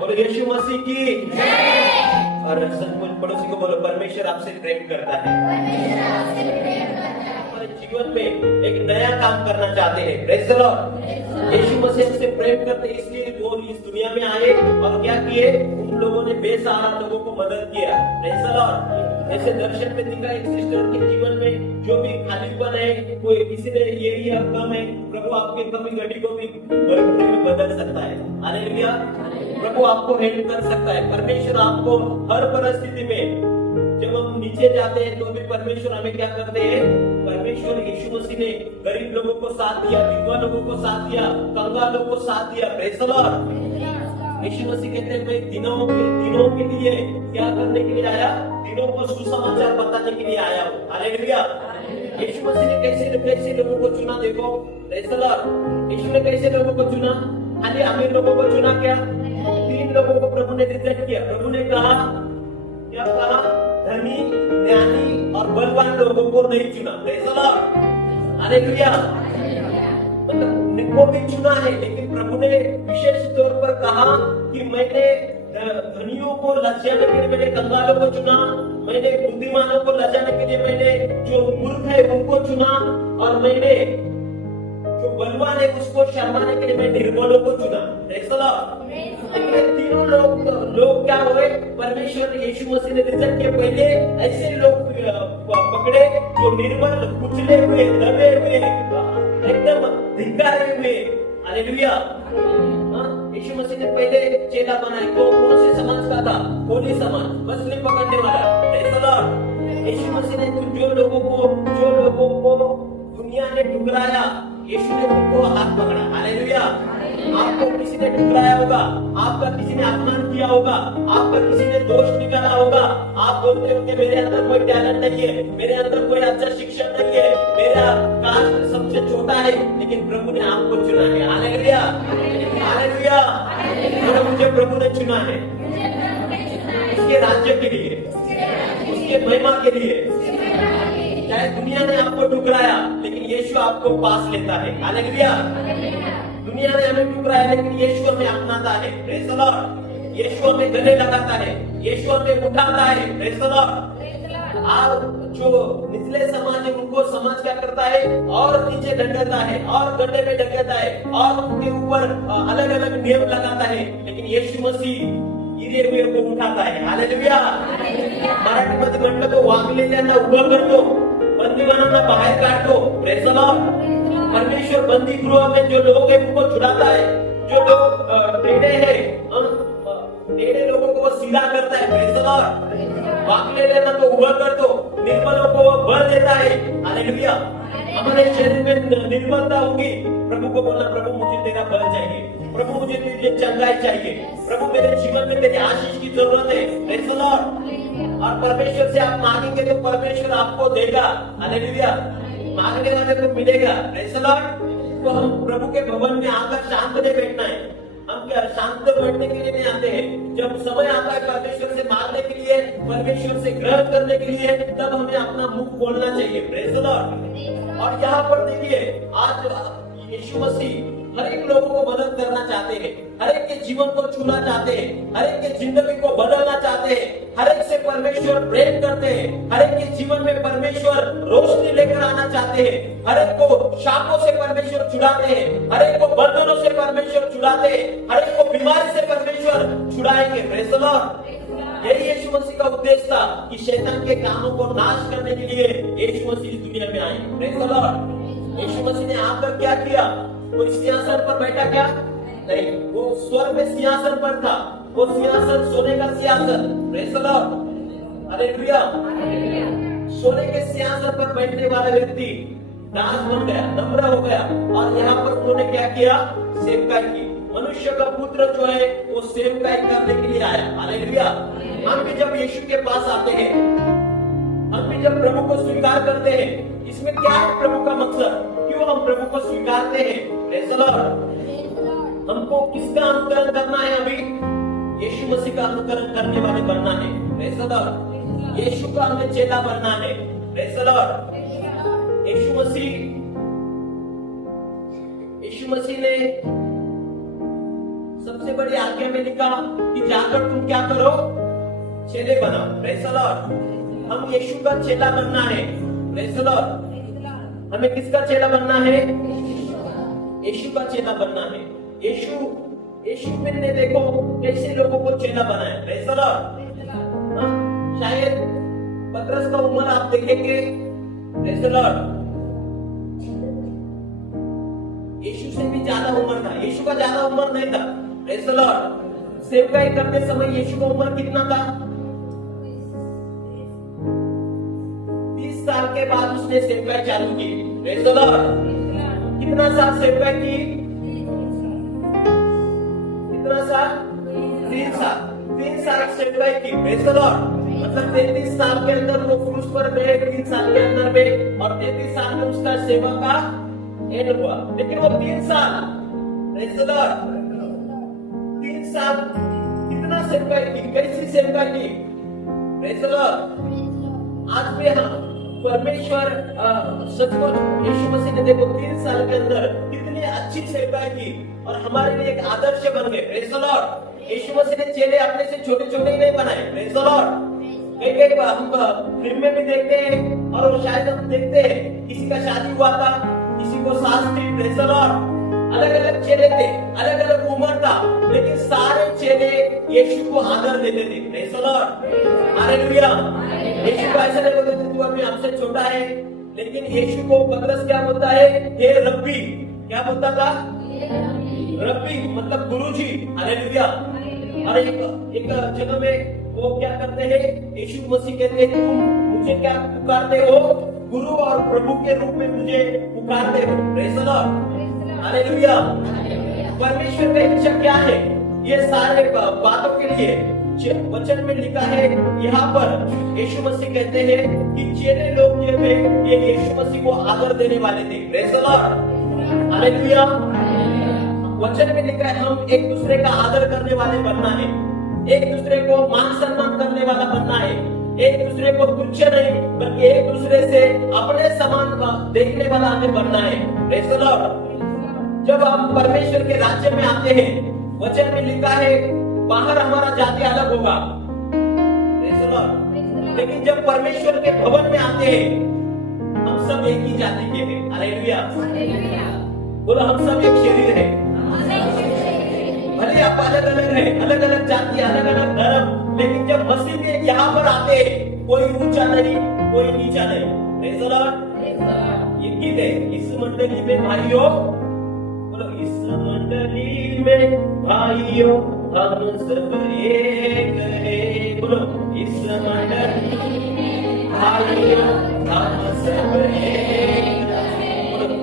बोलो यीशु मसीह की और सचमुच पड़ोसी को बोलो परमेश्वर आपसे प्रेम करता है। हमारे जीवन में एक नया काम करना चाहते हैं। Praise the Lord. Yeshu Masih हमसे प्रेम करते हैं, इसलिए वो इस दुनिया में आए और क्या किए? उन लोगों ने बेसहारा लोगों को मदद किया। Praise the Lord. ऐसे दर्शन में दिखा एक सिस्टर के जीवन में जो भी खालीपन है, कोई किसी ने ये कम है, प्रभु आपके कमी घटी को भी भरपूरी में बदल सकता है। हालेलुया। प्रभु आपको हेल्प कर सकता है। परमेश्वर आपको हर परिस्थिति में, जब हम नीचे जाते हैं तो भी परमेश्वर हमें क्या करते हैं? परमेश्वर यीशु मसीह ने गरीब लोगों को साथ दिया, विधवा लोगों को साथ दिया, कंगाल लोगों को साथ दिया। Praise the Lord. Yeshu Masih कहते हैं मैं दिनों के लिए क्या करने के लिए आया? दिनों को सुसमाचार बताने के लिए आया हूँ। हालेलुया। यीशु मसीह ने कैसे लोगों को चुना? देखो, प्रेज़ द लॉर्ड। यीशु ने कैसे लोगों को चुना? खाली अमीर लोगों को चुना क्या? 3 लोगों को प्रभु ने रिजेक्ट किया। प्रभु ने कहा, क्या कहा? धनी, ज्ञानी और बलवान लोगों को नहीं चुना। Praise the Lord. हालेलुया। मतलब को भी चुना है, लेकिन प्रभु ने विशेष तौर पर कहा कि मैंने धनियों को लजाने के लिए मैंने कंगालों को चुना, मैंने बुद्धिमानों को लजाने के लिए मैंने जो मूर्ख है उनको चुना, और मैंने जो बलवान है उसको शर्माने के लिए मैं निर्बलों को चुना। लेकिन तीनों लोग क्या हुए? परमेश्वर यीशु मसीह ने रिजेक्ट किए। पहले ऐसे लोग पकड़े जो निर्बल, कुचले हुए, दबे हुए, एकदम धिक्कारे हुए। हालेलुया। यीशु मसीह ने पहले चेला बनाए। कौन से समाज का था? कोली समाज, मछली पकड़ने वाला। Praise the Lord. Yeshu Masih ने जो लोगों को दुनिया ने ठुकराया, यीशु ने उनको हाथ पकड़ा। हालेलुया। आपको किसी ने ठुकराया होगा, आपका किसी ने अपमान किया होगा, आपका किसी ने दोष निकाला होगा, आप बोलते हो कि मेरे अंदर कोई टैलेंट नहीं है, मेरे अंदर कोई अच्छा शिक्षण नहीं है, मेरा कास्ट सबसे छोटा है, लेकिन प्रभु ने आपको चुना है। हालेलुया। हालेलुया। और मुझे प्रभु ने चुना है उसके राज्य के लिए, उसके महिमा के लिए। चाहे दुनिया ने आपको ठुकराया, लेकिन यीशु आपको पास लेता है। हालेलुया। दुनिया ने हमें ठुकराया, लेकिन यीशु हमें अपनाता है। Praise the Lord. यीशु हमें गले लगाता है, यीशु हमें उठाता है। Praise the Lord. और जो निचले समाज है उनको समाज क्या करता है? और नीचे ढकेलता है, और गड्ढे में ढकेलता है, और उनके ऊपर अलग अलग नियम लगाता है। लेकिन यीशु मसीह गिरे हुए को उठाता है। हालेलुया। मराठीमध्ये म्हटलं तो वागलेल्यांना उभं करतो, बंदीवानांना बाहेर काढतो। Praise the Lord. परमेश्वर बंदी गृह में जो लोग हैं उनको छुड़ाता है, जो लोग टेढ़े हैं, टेढ़े लोगों को सीधा करता है। Praise the Lord. वागलेल्यांना तो उभं करतो, निर्बलों को बल देता है। हालेलुया। हमारे शरीर में निर्बलता होगी, प्रभु को बोलना, प्रभु मुझे तेरा बल चाहिए, प्रभु मुझे तेरी चंगाई चाहिए, प्रभु मेरे जीवन में तेरी आशीष की जरूरत है। Praise the Lord. और परमेश्वर से आप मांगेंगे तो परमेश्वर आपको देगा। हालेलुया। मांगने वाले को मिलेगा। Praise the Lord. तो हम प्रभु के भवन में आकर शांत नहीं बैठना है। हम क्या शांत बैठने के लिए नहीं आते हैं। जब समय आता है परमेश्वर से मांगने के लिए, परमेश्वर से ग्रहण करने के लिए, तब हमें अपना मुख खोलना चाहिए। Praise the Lord. और यहाँ पर देखिए, आज यीशु मसीह हर एक लोगों को मदद करना चाहते हैं, हर एक के जीवन को छूना चाहते हैं, हर एक के जिंदगी को बदलना चाहते हैं, हर एक से परमेश्वर प्रेम करते हैं, हर एक के जीवन में परमेश्वर रोशनी लेकर आना चाहते हैं, हर एक को शापों से परमेश्वर छुड़ाते हैं, हर एक को बंधनों से परमेश्वर छुड़ाते हैं, हर एक को बीमारी से परमेश्वर छुड़ाएंगे। Praise the Lord. यही यीशु मसीह का उद्देश्य था कि शैतान के कामों को नाश करने के लिए यीशु मसीह इस दुनिया में आए। Praise the Lord. Yeshu Masih ने आकर क्या किया? कोई सिंहासन पर बैठा क्या? नहीं, वो स्वर्ग में सिंहासन पर था। वो सिंहासन सोने का सिंहासन। Praise the Lord. हालेलुया। सोने के सिंहासन पर बैठने वाला व्यक्ति दास बन गया, नम्र हो गया, और यहाँ पर उन्होंने क्या किया? सेवकाई की। मनुष्य का पुत्र जो है वो सेवकाई करने के लिए आया। हालेलुया। हम भी जब यीशु के पास आते हैं, हम भी जब प्रभु को स्वीकार करते हैं, इसमें क्या है प्रभु का मकसद? क्यों हम प्रभु को स्वीकारते हैं? Praise the Lord. हमको किसका अनुकरण करना है? अभी यीशु मसीह का अनुकरण करने वाले बनना है। Praise the Lord. यीशु का हमें चेला बनना है। Praise the Lord. Yeshu Masih ने सबसे बड़ी आज्ञा में लिखा कि जाकर तुम क्या करो, चेले बनाओ। Praise the Lord. हम यीशु का चेला बनना है। Praise the Lord. हमें किसका चेला बनना है? यीशु का चेला बनना है। यीशु ने देखो कैसे लोगों को चेला बनाया। Praise the Lord. शायद पतरस का उम्र आप देखेंगे, प्रेज़ द लॉर्ड, यीशु से भी ज्यादा उम्र था। यीशु का ज्यादा उम्र नहीं था। Praise the Lord. सेवकाई करते समय यीशु का उम्र कितना था? 30 साल के बाद उसने सेवकाई चालू की। Praise the Lord. कितना साल सेवकाई की? कितना साल? 3 साल। 3 साल सेवकाई की। Praise the Lord. मतलब 33 साल के अंदर वो क्रूस पर गए, 3 साल के अंदर में, और 33 साल में उसका सेवा का एंड हुआ। लेकिन वो 3 साल, प्रेज़ द लॉर्ड, 3 साल कितना सेवकाई की, कैसी सेवकाई की? Praise the Lord. आज भी हम परमेश्वर सचमुच यीशु मसीह ने देखो 3 साल के अंदर कितनी अच्छी सेवकाई की और हमारे लिए एक आदर्श बन गए। Praise the Lord. Yeshu Masih ने चेले अपने से छोटे छोटे ही नहीं बनाए। Praise the Lord. कई हम फिल्म में भी देखते हैं और शायद हम देखते हैं किसी का शादी हुआ था, किसी को सास थी। Praise the Lord. अलग अलग चेले थे, अलग अलग उम्र था, लेकिन सारे चेले यीशु को आदर देते थे। Praise the Lord. हालेलुया। यीशु को ऐसा नहीं बोलते थे तू अभी हमसे छोटा है, लेकिन यीशु को पतरस क्या बोलता है? हे रब्बी। क्या बोलता था? रब्बी मतलब गुरुजी। हालेलुया। और एक जगह में वो क्या करते हैं? यीशु मसीह कहते हैं तुम मुझे क्या पुकारते हो? गुरु और प्रभु के रूप में मुझे पुकारते हो। Praise the Lord. हालेलुया। परमेश्वर का इच्छा क्या है? ये सारे बातों के लिए वचन में लिखा है। यहाँ पर यीशु मसीह कहते हैं कि चेले लोग जो थे ये यीशु मसीह को आदर देने वाले थे। Praise the Lord. हालेलुया। वचन में लिखा है हम एक दूसरे का आदर करने वाले बनना है, एक दूसरे को मान सम्मान करने वाला बनना है, एक दूसरे को तुच्छ नहीं बल्कि एक दूसरे से अपने समान देखने वाला हमें बनना है। Praise the Lord. जब हम परमेश्वर के राज्य में आते हैं, वचन में लिखा है बाहर हमारा जाति अलग होगा। Praise the Lord. लेकिन जब परमेश्वर के भवन में आते हैं हम सब एक ही जाति के हैं। हालेलुया। बोलो हम सब एक शरीर है। भले आप अलग अलग है, अलग अलग जाति, अलग अलग धर्म, लेकिन जब मसीह के यहाँ पर आते हैं कोई ऊंचा नहीं, कोई नीचा नहीं। Praise the Lord. ये गीत है। इस मंडली में भाइयों, बोलो इस मंडली में भाइयों हम सब एक है। बोलो इस मंडली भाइयों हम सब एक है। बोलो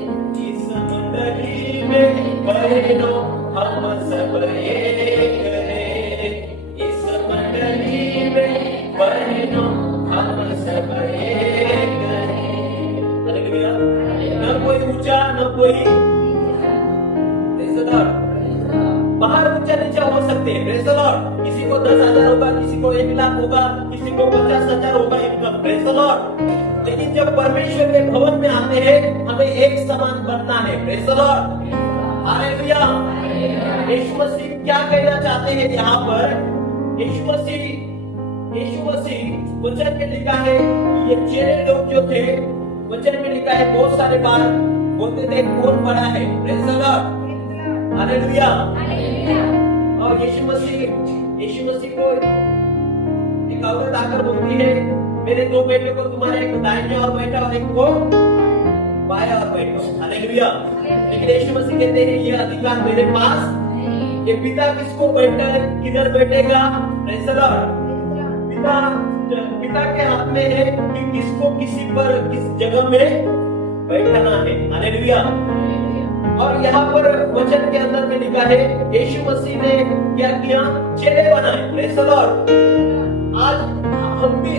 इस मंडली में बहनों हम सब एक है। इस मंडली में बहनों हम सब एक है। हालेलुया। न कोई ऊंचा न कोई, बाहर ऊंचा नीचा हो सकते हैं। Praise the Lord. किसी को 10,000 होगा, किसी को 1 लाख होगा, किसी को 50,000 होगा इनकम। Praise the Lord. लेकिन जब परमेश्वर के भवन में आते हैं हमें एक समान बनना है। Praise the Lord. हालेलुया। यीशु मसीह क्या कहना चाहते हैं यहाँ पर? यीशु मसीह वचन में लिखा है ये चेले लोग जो थे, वचन में लिखा है बहुत सारे बार बोलते थे कौन बड़ा है। Praise the Lord. हालेलुया। और यीशु मसीह को एक औरत आकर बोलती है मेरे 2 बेटे को तुम्हारे एक दाहिने और बैठा और एक को बाएं और बैठो। हालेलुया। लेकिन यीशु मसीह कहते हैं ये अधिकार मेरे पास, ये पिता किसको बैठा किधर बैठेगा? Praise the Lord. पिता के हाथ में है कि किसको किसी पर किस जगह में बैठना है। हालेलुया। और यहाँ पर वचन के अंदर में लिखा है यीशु मसीह ने क्या किया? चेले बनाए। Praise the Lord. आज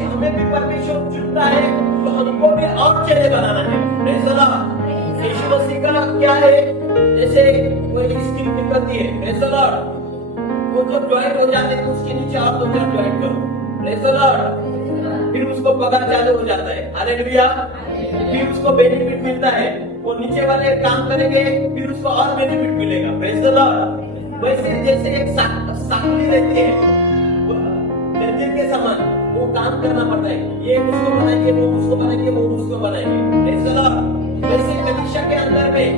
हमें भी परमेश्वर चुनता है तो हमको भी और चेले बनाना है। Praise the Lord. Yeshu Masih का क्या है? जैसे कोई स्किल निकलती है। Praise the Lord. वो जब ज्वाइंट हो जाते हैं तो उसके नीचे और 2-4 ज्वाइंट करो। Praise the Lord. फिर उसको पगार चालू हो जाता है। हालेलुया। फिर उसको बेनिफिट मिलता है, वो नीचे वाले काम करेंगे फिर उसको और बेनिफिट मिलेगा। Praise the Lord. वैसे जैसे एक साखली रहती है जंजीर के समान, वो काम करना पड़ता है। ये उसको बनाएंगे, वो उसको बनाएंगे, वो उसको बनाएंगे। वैसे कलीसिया के अंदर में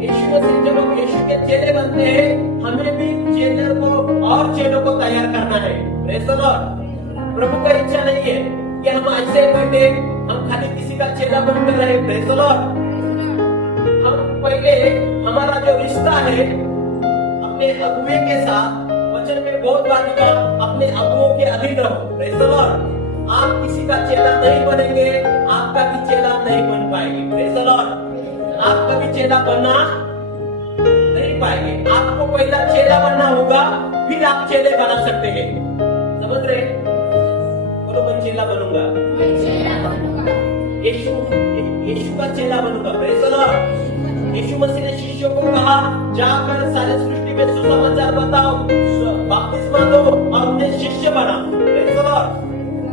यीशु मसीह जब हम यीशु के चेले बनते हैं, हमें भी चेलों को और चेलों को तैयार करना है। प्रभु का इच्छा नहीं है कि हम ऐसे बैठे हम खाली किसी का चेला बनकर रहे। हम पहले हमारा जो रिश्ता है अपने अगुए के साथ, वचन में बहुत बार लिखा, अपने अगुओं के अधीन रहो। आप किसी का चेला नहीं बनेंगे, आपका भी चेला नहीं बन पाएंगे। आप कभी चेला बनना नहीं पाएंगे। आपको पहला चेला बनना होगा, फिर आप चेले बना सकते हैं। समझ रहे? बोलो मैं चेला बनूंगा, यीशु का चेला बनूंगा। यीशु मसीह ने शिष्यों को कहा, जाकर सारे सृष्टि में सुसमाचार बताओ, बपतिस्मा दो और उन्हें शिष्य बनाओ।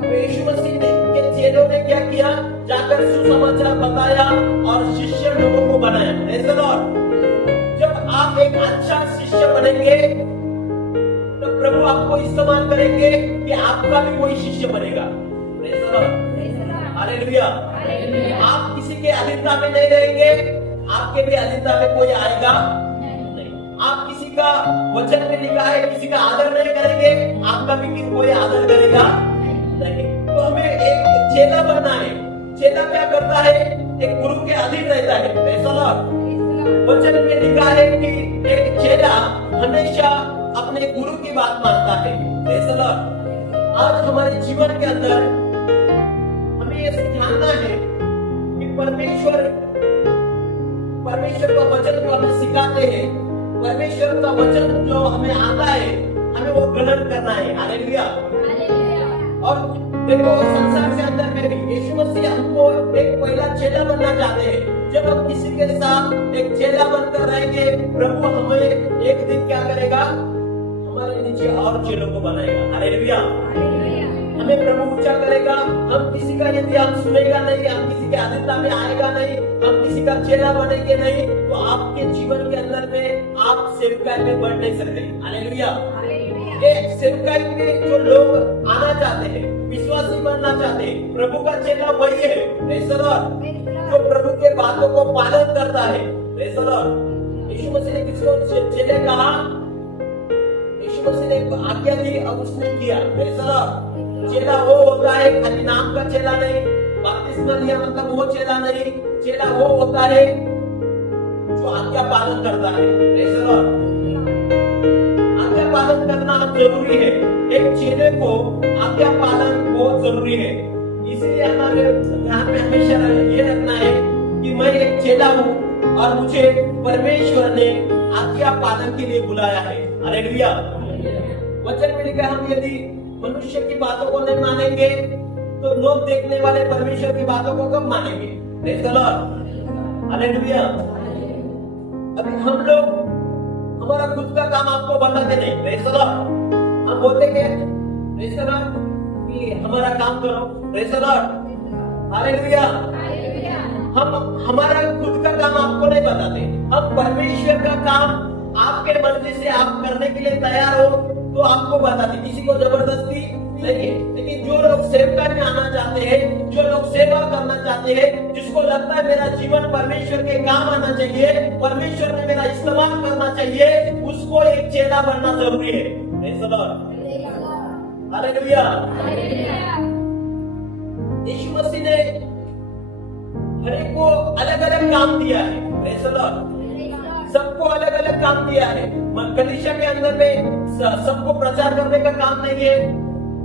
यीशु मसीह ने के चेलों ने क्या किया? जाकर सुसमाचार बताया और शिष्य लोगों को बनाया। जब आप एक अच्छा शिष्य बनेंगे तो प्रभु आपको इस्तेमाल करेंगे कि आपका भी कोई शिष्य बनेगा। हालेलुया। आप किसी के अधीनता में नहीं रहेंगे, आपके भी अधीनता में कोई आएगा नहीं। आप किसी का वचन में लिखा है किसी का आदर नहीं करेंगे, आपका भी कोई आदर करेगा नहीं। तो हमें एक चेला बनना है। चेला क्या करता है? एक गुरु के अधीन रहता है। वचन में लिखा है कि एक चेला हमेशा अपने गुरु की बात मानता है। आज हमारे जीवन के अंदर हमें यह सिखाना है कि परमेश्वर का वचन जो हमें सिखाते हैं, परमेश्वर का वचन जो हमें आता है, हमें वो ग्रहण करना है। हालेलुया। और देखो संसार के अंदर में भी यीशु मसीह हमको एक पहला चेला बनना चाहते हैं। जब हम किसी के साथ एक चेला बनकर रहेंगे, प्रभु हमें एक दिन क्या करेगा? हमारे नीचे और चेलों को बनाएगा। हालेलुया। हमें प्रभु ऊंचा करेगा। हम किसी का यदि हम सुनेगा नहीं, हम किसी के अधीनता में आएगा नहीं, हम किसी का चेला बनेंगे नहीं, तो आपके जीवन के अंदर में आप सेवकाई में बढ़ नहीं सकते। हालेलुया। एक सेवकाई में जो लोग आना चाहते हैं, विश्वासी बनना चाहते हैं, प्रभु का चेला वही है जो प्रभु के बातों को पालन करता है। यीशु मसीह ने किसको चेले कहा? यीशु मसीह ने आज्ञा दी और उसने किया। चेला वो होता है खाली नाम का चेला नहीं, बपतिस्मा लिया मतलब वो चेला नहीं। चेला वो होता है जो आज्ञा पालन करता है। आज्ञा पालन करना जरूरी है। एक चेले को आज्ञा पालन बहुत जरूरी है। इसलिए हमारे ध्यान में हमेशा ये रखना है कि मैं एक चेला हूँ और मुझे परमेश्वर ने आज्ञा पालन के लिए बुलाया है। हालेलुया। वचन में लिखा है, हम यदि मनुष्य की बातों को नहीं मानेंगे तो लोग देखने वाले परमेश्वर की बातों को कब मानेंगे? हालेलुया। अभी हम लोग हमारा खुद का काम आपको बताते नहीं। हम बोलते कि हमारा काम करो। हालेलुया। हम हमारा खुद का काम आपको नहीं बताते। हम परमेश्वर का काम आपके मर्जी से आप करने के लिए तैयार हो तो आपको बताते, किसी को जबरदस्ती नहीं। लेकिन जो लोग सेवकाई में आना चाहते हैं, जो लोग सेवा करना चाहते हैं, जिसको लगता है मेरा जीवन परमेश्वर के काम आना चाहिए, परमेश्वर ने मेरा इस्तेमाल करना चाहिए, उसको एक चेला बनना जरूरी है। हालेलुया। यीशु मसीह ने हर एक को अलग अलग काम दिया है। सबको अलग अलग काम दिया है। कलीसिया के अंदर में सबको प्रचार करने का काम नहीं है।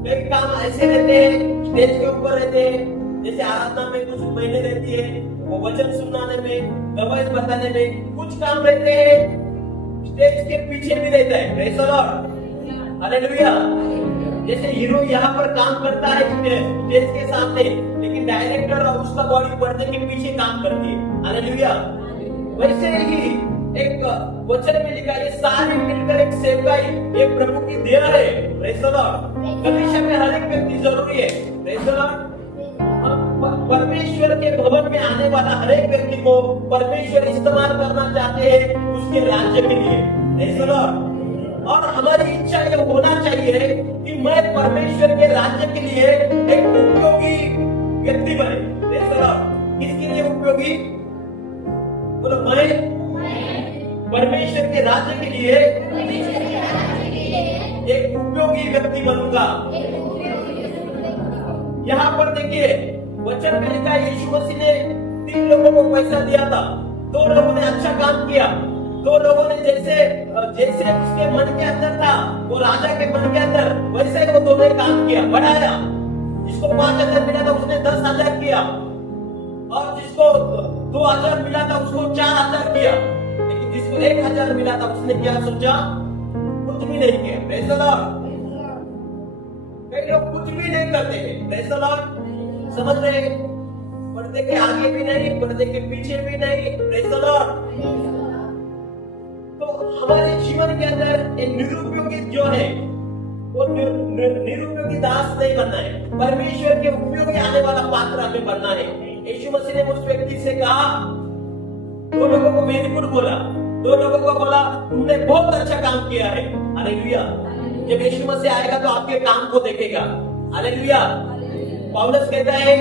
कई काम ऐसे रहते हैं, स्टेज के ऊपर रहते हैं, जैसे आराधना में कुछ महीने रहती है, वो वचन सुनाने में, गवाही बताने में कुछ काम रहते हैं, स्टेज के पीछे भी रहता है। Praise the Lord. हालेलुया। जैसे हीरो यहाँ पर काम करता है स्टेज के सामने, लेकिन डायरेक्टर और उसका बॉडी पर्दे के पीछे काम करती है। हालेलुया। वैसे ही एक वचन में लिखा, ये सारे मिलकर एक सेवकाई, ये प्रभु की देन है। Praise the Lord. कलीसिया में हर एक व्यक्ति जरूरी है। Praise the Lord. परमेश्वर के भवन में आने वाला हर एक व्यक्ति को परमेश्वर इस्तेमाल करना चाहते हैं उसके राज्य के लिए। Praise the Lord. और हमारी इच्छा ये होना चाहिए कि मैं परमेश्वर के राज्य के लिए एक उपयोगी व्यक्ति बने। किसके लिए उपयोगी? बोलो, मैं परमेश्वर के राज्य के लिए एक उपयोगी व्यक्ति बनूंगा। यहाँ पर देखिए वचन में लिखा है, यीशु मसीह ने 3 लोगों को पैसा दिया था। 2 लोगों ने अच्छा काम किया, 2 लोगों ने जैसे उसके मन के अंदर था, वो राजा के मन के अंदर, वैसे ही वो 2 ने काम किया, बढ़ाया। जिसको 5,000 मिला था उसने 10,000 किया, और जिसको 2,000 मिला था उसको 4,000 किया। लेकिन जिसको 1,000 मिला था उसने क्या सोचा? कुछ भी नहीं किया। Praise the Lord. कई लोग कुछ भी नहीं करते हैं। Praise the Lord. समझ रहे हैं? पर्दे के आगे भी नहीं, पर्दे के पीछे भी नहीं। Praise the Lord. तो हमारे जीवन के अंदर एक निरुपयोगी जो है, वो निरुपयोगी दास नहीं बनना है। परमेश्वर के उपयोगी आने वाला पात्र हमें बनना है। यीशु मसीह ने उस व्यक्ति से कहा, 2 लोगों को वेरी गुड बोला, 2 लोगों को बोला तुमने बहुत अच्छा काम किया है। हालेलुया। जब यीशु मसीह आएगा तो आपके काम को देखेगा। हालेलुया। पौलुस कहता है,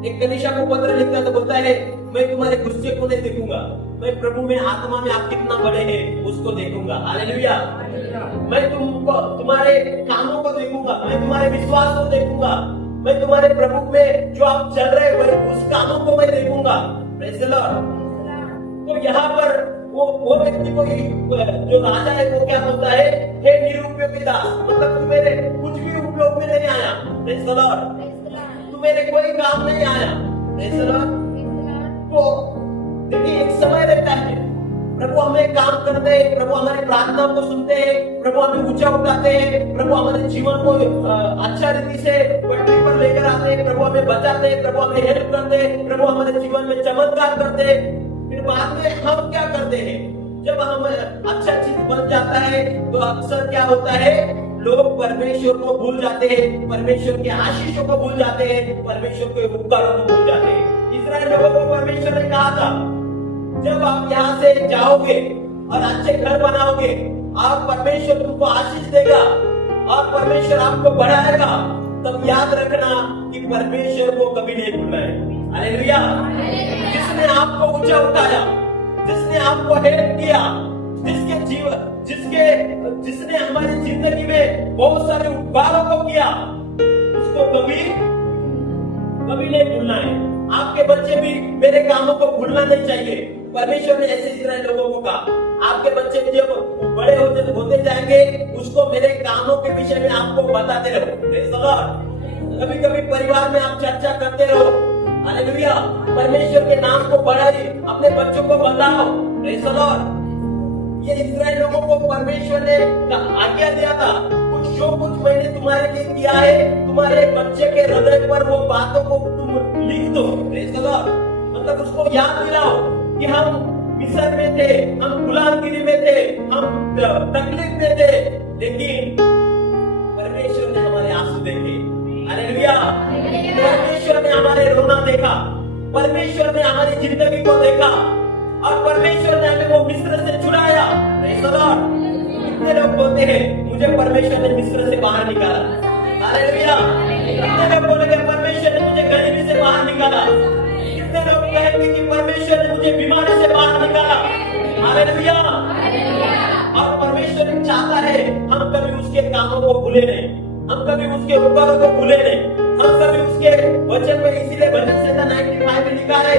एक कलीसिया को पत्र लिखता है तो बोलता है, मैं तुम्हारे गुस्से को नहीं देखूंगा, मैं प्रभु में आत्मा में आप कितना बड़े हैं उसको देखूंगा। हालेलुया। मैं तुमको तुम्हारे कामों को देखूंगा, मैं तुम्हारे विश्वास को देखूंगा, मैं तुम्हारे प्रभु में जो आप चल रहे हो उस कामों को मैं देखूंगा। Praise the Lord. तो यहाँ पर वो व्यक्ति को जो राजा है वो क्या बोलता है? हे निरुपयोगी दास, मतलब तू मेरे कुछ भी उपयोग में नहीं आया। Praise the Lord. तू मेरे कोई काम नहीं आया। Praise the Lord. तो देखिए एक समय रहता है, प्रभु हमें काम करते हैं, प्रभु हमारी प्रार्थना को सुनते हैं, प्रभु हमें ऊंचा उठाते हैं, प्रभु हमारे जीवन को अच्छा रीति से पटरी पर लेकर आते हैं, प्रभु हमें बचाते हैं, प्रभु हमें हेल्प करते हैं, प्रभु हमारे जीवन में चमत्कार करते हैं। फिर बाद में हम क्या करते हैं? जब हम अच्छा चीज बन जाता है तो अक्सर क्या होता है? लोग परमेश्वर को भूल जाते हैं, परमेश्वर के आशीषों को भूल जाते हैं, परमेश्वर के उपकारों को भूल जाते हैं। इस्राएल लोगों को परमेश्वर ने कहा था, जब आप यहाँ से जाओगे और अच्छे घर बनाओगे, आप परमेश्वर तुमको आशीष देगा और परमेश्वर आपको बढ़ाएगा, तब याद रखना कि परमेश्वर को कभी नहीं भूलना है। हालेलुया। जिसने आपको ऊंचा उठाया, जिसने आपको हेल्प किया, जिसने हमारी जिंदगी में बहुत सारे उपकारों को किया, उसको कभी नहीं भूलना है। आपके बच्चे भी मेरे कामों को भूलना नहीं चाहिए। परमेश्वर ने ऐसे इस्राएल लोगों को कहा, आपके बच्चे भी जब बड़े होते जाएंगे, उसको मेरे कामों के विषय में आपको बताते रहो। Praise the Lord. कभी कभी परिवार में आप चर्चा करते रहो। हालेलुया। परमेश्वर के नाम को बढ़ाइए, अपने बच्चों को बताओ। Praise the Lord. ये इस्राएल लोगों को परमेश्वर ने आज्ञा दिया था, जो कुछ मैंने तुम्हारे लिए किया है, तुम्हारे बच्चे के हृदय पर वो बातों को तुम लिख दो। Praise the Lord. मतलब उसको याद दिलाओ कि हम मिस्र में थे, हम गुलामगिरी में थे, हम तकलीफ में थे, लेकिन परमेश्वर ने हमारे आंसू देखे। हालेलुया। परमेश्वर ने हमारे रोना देखा, परमेश्वर ने हमारी जिंदगी को देखा और परमेश्वर ने हमें वो मिस्र से छुड़ाया। Praise the Lord. कितने लोग बोलते हैं मुझे परमेश्वर ने मिस्र से बाहर निकाला? हालेलुया। कितने लोग बोलेंगे परमेश्वर ने मुझे गरीबी से बाहर निकाला? कितने लोग कहेंगे कि परमेश्वर ने मुझे बीमारी से बाहर निकाला? हालेलुया। और परमेश्वर चाहता है हम कभी उसके कामों को भूले नहीं, हम कभी उसके उपकारों को भूले नहीं, हम कभी उसके वचन में, इसीलिए भजन संहिता 95 में लिखा है,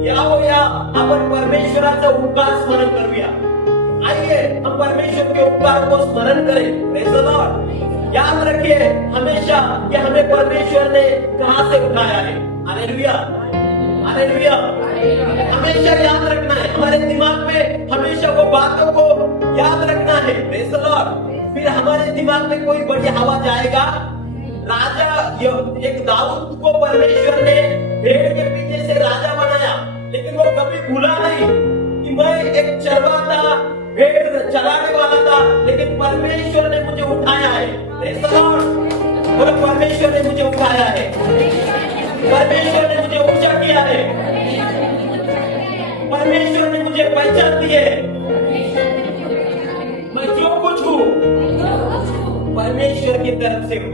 या आपण परमेश्वराचा उपकार स्मरण करूया। आइए हम परमेश्वर के उपकार को स्मरण करें। Praise the Lord. याद रखिए हमेशा कि हमें परमेश्वर ने कहां से उठाया है। हालेलुया। हालेलुया। हमेशा याद रखना है, हमारे दिमाग में हमेशा वो बातों को याद रखना है। Praise the Lord. फिर हमारे दिमाग में कोई बड़ी हवा जाएगा। राजा एक दाऊद को परमेश्वर ने भेड़ के पीछे से राजा बनाया, लेकिन वो कभी भूला नहीं कि मैं एक चरवाहा भेड़ चलाने वाला था, लेकिन परमेश्वर ने मुझे उठाया है। Praise the Lord. और परमेश्वर ने मुझे उठाया है, परमेश्वर ने मुझे ऊंचा किया है, परमेश्वर ने मुझे पहचान दी है। मैं जो कुछ हूँ परमेश्वर की तरफ से हो।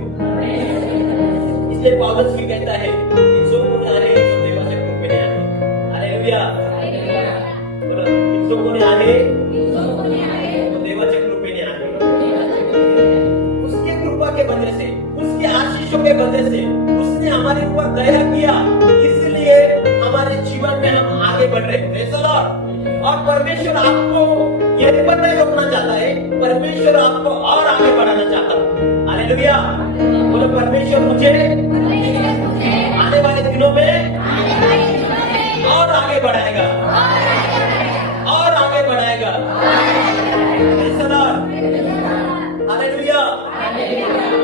इसलिए पौलुस भी कहता है कि जो कोणी आहे तो देवाच्या कृपेने आहे। हालेलुया। जो कोणी आहे तो देवाच्या कृपेने आहे। उसकी कृपा के वजह से, उसकी आशीषों के वजह से उसने हमारे ऊपर दया किया, इसलिए हमारे जीवन में हम आगे बढ़ रहे हैं। और परमेश्वर आपको यही पर नहीं रोकना चाहता है, परमेश्वर आपको और आगे बढ़ाना चाहता है। हालेलुया। बोलो परमेश्वर मुझे आने वाले दिनों में और आगे बढ़ाएगा, और आगे बढ़ाएगा। हालेलुया।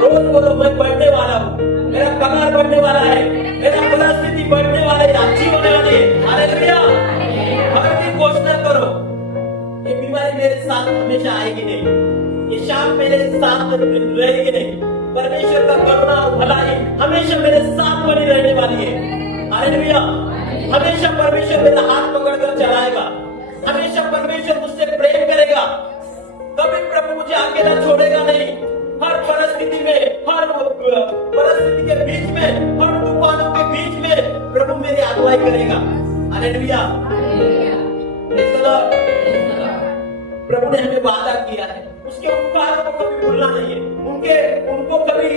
रोज बोलो मैं बढ़ने वाला हूँ, मेरा पगार बढ़ने वाला है, मेरा परिस्थिति बढ़ने वाला है, अच्छी होने वाली है। हालेलुया। हर दिन घोषणा करो, ये बीमारी मेरे साथ हमेशा आएगी नहीं, ये शाम मेरे साथ रहेगी नहीं। परमेश्वर का करुणा और भलाई हमेशा मेरे साथ बनी रहने वाली है। हालेलुया। हमेशा परमेश्वर मेरा हाथ पकड़कर चलाएगा, हमेशा परमेश्वर मुझसे प्रेम करेगा, कभी प्रभु मुझे अकेला छोड़ेगा नहीं। हर परिस्थिति में, हर परिस्थिति के बीच में, हर तूफानों के बीच में प्रभु मेरी अगुवाई करेगा। हालेलुया। Praise the Lord. प्रभु ने हमें वादा किया है, उसके उपकारों को कभी भूलना नहीं है, उनको कभी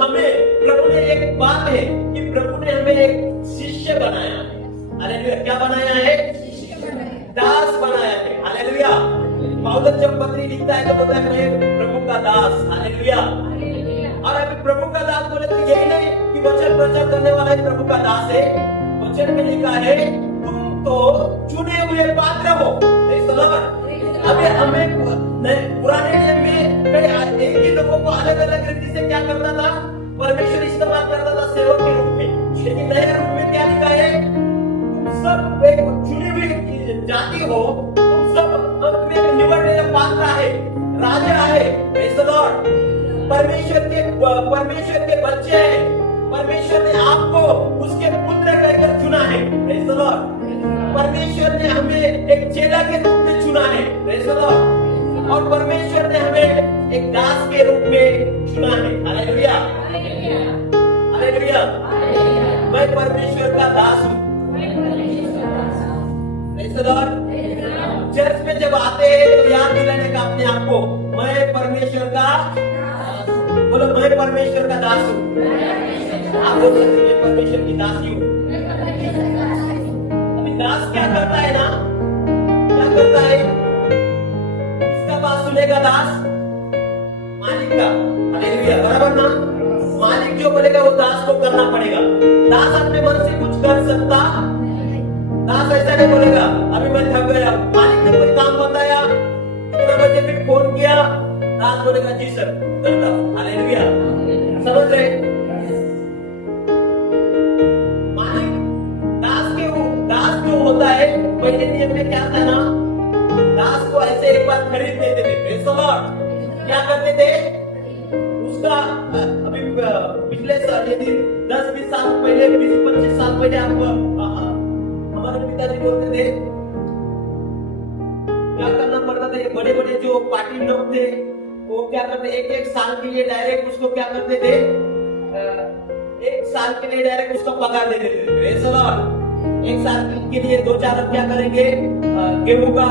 हमें प्रभु ने एक बात है कि प्रभु ने हमें एक शिष्य बनाया है। हालेलुया। क्या बनाया है? दास बनाया है। हालेलुया। पौलुस जब पत्री लिखता है तो बोलता है मैं प्रभु का दास। हालेलुया। और अभी प्रभु का दास बोले तो यही नहीं कि वचन प्रचार करने वाला ही प्रभु का दास है। वचन में लिखा है तुम तो चुने हुए पात्र हो। अभी हमें पुराने नियम में एक ही लोगों को अलग अलग रीति से क्या करता था, परमेश्वर इस्तेमाल करता था सेवक के रूप में। लेकिन नए रूप में क्या लिखा है? तुम सब एक चुनी हुई जाति हो, तुम सब अंत में निवडलेला पात्र आहे, राजा आहे। Praise the Lord. परमेश्वर के बच्चे हैं। परमेश्वर ने आपको उसके पुत्र कहकर चुना है। Praise the Lord. परमेश्वर ने हमें एक चेला के रूप में चुना है। Praise the Lord. और परमेश्वर ने हमें एक दास के रूप में चुना है। हालेलुया। हालेलुया। मैं परमेश्वर का दास हूँ। Praise the Lord. चर्च में जब आते हैं तो याद दिलाने का अपने आप को, मैं परमेश्वर का, बोलो मैं परमेश्वर का दास हूँ। आप बोल सकते हैं परमेश्वर की दासी हूँ। अभी दास क्या करता है ना, क्या करता है? किसका बात सुनेगा दास? मालिक का। हालेलुया। बराबर ना? मालिक जो बोलेगा वो दास को करना पड़ेगा। दास अपने मन से कुछ कर सकता, दास ऐसा नहीं बोलेगा अभी मैं थक गया, मालिक ने कोई काम बताया, इतना बजे फिर फोन किया, दास बोलेगा जी सर करता हूं। हालेलुया। समझ रहे? मालिक दास जो होता है, पहले नियम में क्या था ना, दास को ऐसे एक बार खरीद लेते थे। Praise the Lord. क्या करते थे? उसका अभी पिछले साल यदि 10-20 साल पहले, 20-25 साल पहले आपको हमारे पिताजी बोलते थे क्या करना पड़ता था, ये बड़े बड़े जो पार्टी लोग थे वो क्या करते, एक साल के लिए डायरेक्ट उसको क्या करते थे, एक साल के लिए डायरेक्ट उसका पगार दे देते थे। Praise the Lord. एक साल के लिए 2-4 क्या करेंगे, गेहूं का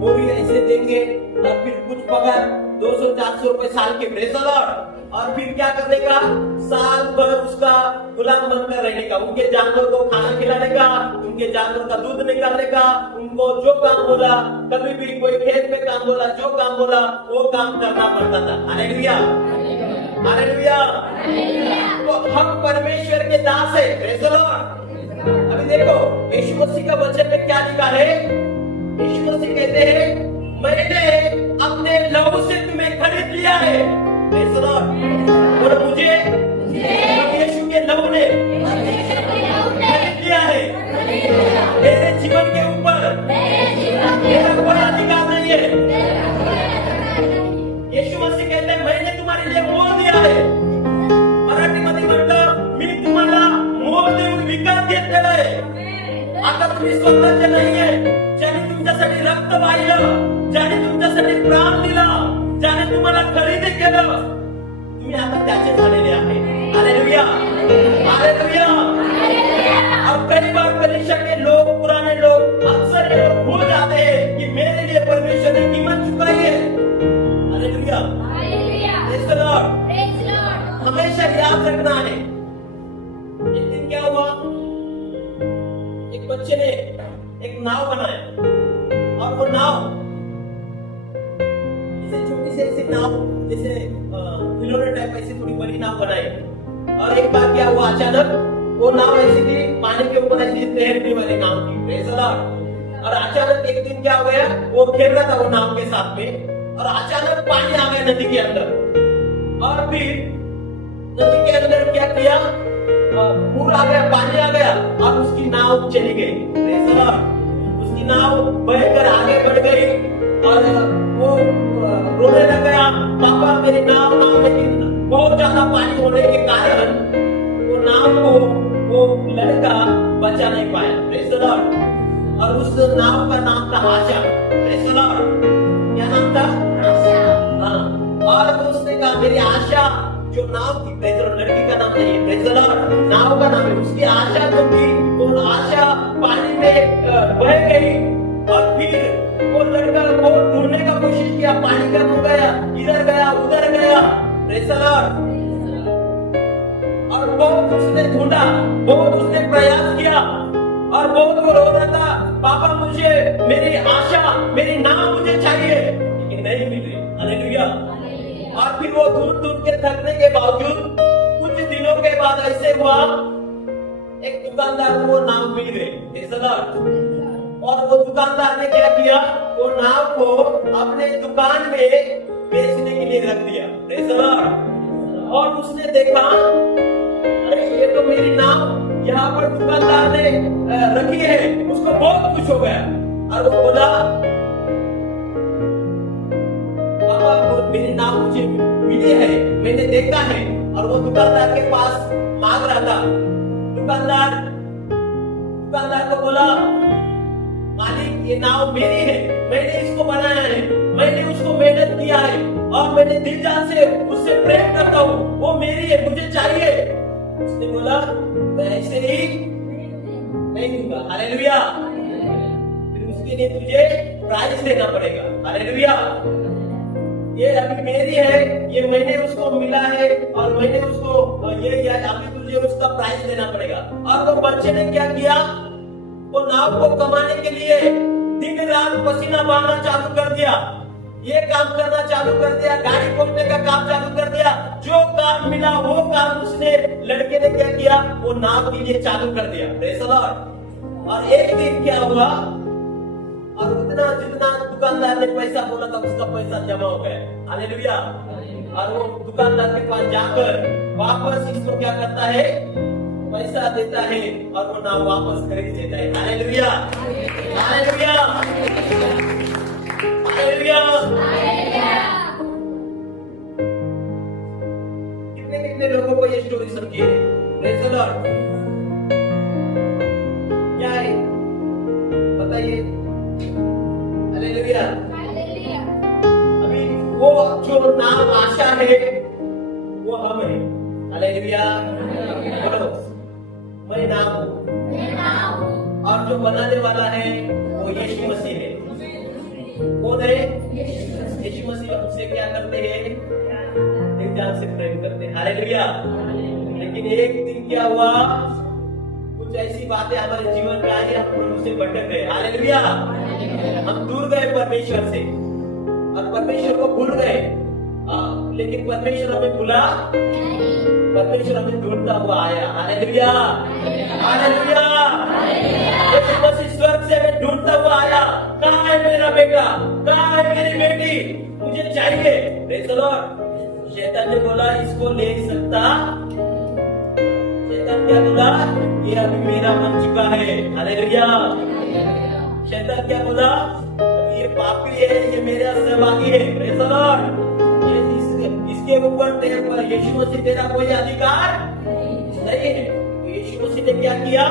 बोरी ऐसे देंगे और फिर कुछ पगार 200-400 रुपए साल के। Praise the Lord. और फिर क्या करने का, साल भर उसका गुलाम बनकर रहने का, उनके जानवर को खाना खिलाने का, उनके जानवर का दूध निकालने का, उनको जो काम बोला, कभी भी कोई खेत में काम बोला, जो काम बोला वो काम करना पड़ता था। हालेलुया। हालेलुया। तो हम परमेश्वर के दास है। Praise the Lord. अभी देखो यीशु मसीह का वचन में क्या लिखा है? यीशु मसीह कहते हैं मैंने अपने लहू से तुम्हें खरीद लिया है। Praise the Lord. और मुझे यीशु के लहू ने खरीद लिया है। मेरे जीवन के ऊपर मेरा कोई अधिकार नहीं है। यीशु मसीह कहते हैं मैंने तुम्हारे लिए मोल दिया है। मराठीमध्ये म्हटलं मी तुम्हाला मोल देऊन विकत घेतलेलं आहे। आता तुम्ही स्वतःचे नाहीये, ज्याने तुमच्यासाठी रक्त वाहिलं, ज्याने तुमच्यासाठी प्राण दिला, ज्याने तुम्हाला खरेदी केलं, तुम्ही आता त्याचे झालेले आहे. Hallelujah, hallelujah. अब कई बार कलीसिया के लोग, पुराने लोग, अक्सर ये लोग भूल जाते हैं कि मेरे लिए परमेश्वर ने कीमत चुकाई है. Hallelujah, praise the Lord. हमेशा याद रखना है. एक दिन क्या हुआ, एक बच्चे ने एक नाव बनाया और वो नाव छोटी सी ऐसी नाव, जैसे खिलौने टाइप ऐसी थोड़ी बड़ी नाव बनाई. और एक बार क्या हुआ, अचानक वो नाव ऐसी थी, पानी के ऊपर ऐसी तैरने वाली नाव थी. Praise the Lord. और अचानक एक दिन क्या हो गया, वो खेल रहा था वो नाव के साथ में और अचानक पानी आ गया नदी के अंदर. और फिर नदी के अंदर क्या किया, पूरा आ गया, पानी आ गया और उसकी नाव चली गई. Praise the Lord. उसकी नाव बहकर आगे बढ़ गई और वो रोने लग गया, पापा मेरी नाव. लेकिन बहुत ज्यादा पानी होने के कारण वो नाव को वो लड़का बचा नहीं पाया. Praise the Lord. और उस नाव का नाम था आशा. Praise the Lord. क्या नाम था? आशा. हाँ. और उसने कहा मेरी आशा जो नाव थी, प्रेज़ द लॉर्ड, लड़की का नाम नहीं है, प्रेज़ द लॉर्ड, नाव का नाम है. उसकी आशा जो थी वो आशा पानी में बह गई. और फिर वो लड़का बहुत ढूंढने का कोशिश किया, पानी कम हो गया, इधर गया उधर गया. Praise the Lord. और बहुत उसने ढूंढा, बहुत उसने प्रयास किया और बहुत वो रो रहा था, पापा मुझे मेरी आशा, मेरी नाव मुझे चाहिए, लेकिन नहीं मिल रही. हालेलुया. और फिर वो ढूंढ ढूंढ के थकने के बावजूद कुछ दिनों के बाद ऐसे हुआ, एक दुकानदार को वो नाव मिल गई. Praise the Lord. और वो दुकानदार ने क्या किया, वो नाव को अपने दुकान में बेचने के लिए रख दिया. Praise the Lord. और उसने देखा, अरे ये तो मेरी नाव यहाँ पर दुकानदार ने रखी है. उसको बहुत खुश हो गया और वो बोला, पापा मेरी नाव मुझे मिली है, मैंने देखा है. और वो दुकानदार के पास मांग रहा था. दुकानदार को बोला, मालिक ये नाव मेरी है, मैंने इसको बनाया है, मैंने उसको मेहनत किया है और मैंने दिल जान से उससे प्रेम करता हूँ, वो मेरी है, मुझे चाहिए. उसने बोला मैं ऐसे ही नहीं दूंगा. हालेलुया. फिर उसके लिए तुझे प्राइस देना पड़ेगा. हालेलुया. ये अभी मेरी है, ये मैंने उसको मिला है और मैंने उसको ये अभी तुझे उसका प्राइस देना पड़ेगा. और वो बच्चे ने क्या किया, वो नाव को कमाने के लिए दिन रात पसीना बहाना चालू कर दिया, ये काम करना चालू कर दिया, गाड़ी पोछने का काम चालू कर दिया. जो काम मिला वो काम उसने, लड़के ने क्या किया, वो नाव के लिए चालू कर दिया. Praise the Lord. और एक दिन क्या हुआ, और उतना जितना दुकानदार ने पैसा बोला था उसका पैसा जमा हो गया. हालेलुया. और वो दुकानदार के पास जाकर वापस इसको क्या करता है, पैसा देता है और वो नाव वापस खरीद लेता है. Hallelujah, hallelujah, hallelujah. कितने कितने लोगों को ये स्टोरी समझी है. Praise the Lord. क्या है बताइए. हालेलुया. अभी वो जो नाम आशा है वो हम है. हालेलुया. बोलो मैं नाम हूँ और जो बनाने वाला है वो यीशु मसीह है. कौन है? यीशु मसीह. हमसे क्या करते हैं, दिल जान से प्रेम करते हैं. हालेलुया. लेकिन एक दिन क्या हुआ, कुछ ऐसी बातें हमारे जीवन में आई, हम प्रभु से भटक गए. हालेलुया. हम दूर गए परमेश्वर से और परमेश्वर को भूल गए. लेकिन परमेश्वर हमें भूला, परमेश्वर हमें ढूंढता हुआ आया. Hallelujah, hallelujah. यीशु मसीह स्वर्ग से हमें ढूंढता हुआ आया. कहाँ है मेरा बेटा, कहाँ है मेरी बेटी, मुझे चाहिए. Praise the Lord. शैतान ने बोला इसको ले सकता. शैतान क्या बोला, ये अभी मेरा बन चुका है. हालेलुया. शैतान क्या बोला, ये पापी है, ये मेरा सहभागी है. Praise the Lord. इसके ऊपर यीशु मसीह तेरा कोई अधिकार नहीं है. यीशु मसीह ने क्या किया,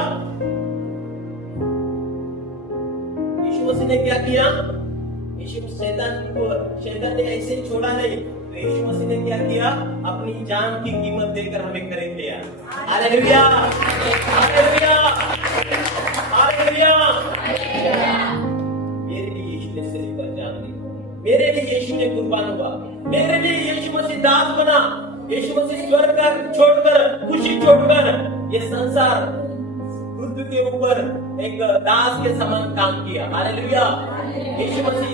यीशु मसीह ने क्या किया, शैतान ने ऐसे ही छोड़ा नहीं, तो यीशु मसीह ने क्या किया? अपनी जान की कीमत देकर हमें खरीद लिया। Hallelujah, hallelujah, hallelujah. मेरे लिए यीशु ने सिर पर जान दी, मेरे लिए यीशु ने कुर्बान हुआ, मेरे लिए यीशु मसीह दास बना। यीशु मसीह स्वर्ग का छोड़कर, खुशी छोड़कर ये संसार पृथ्वी के ऊपर एक दास के समान काम किया। हालेलुया। यीशु मसीह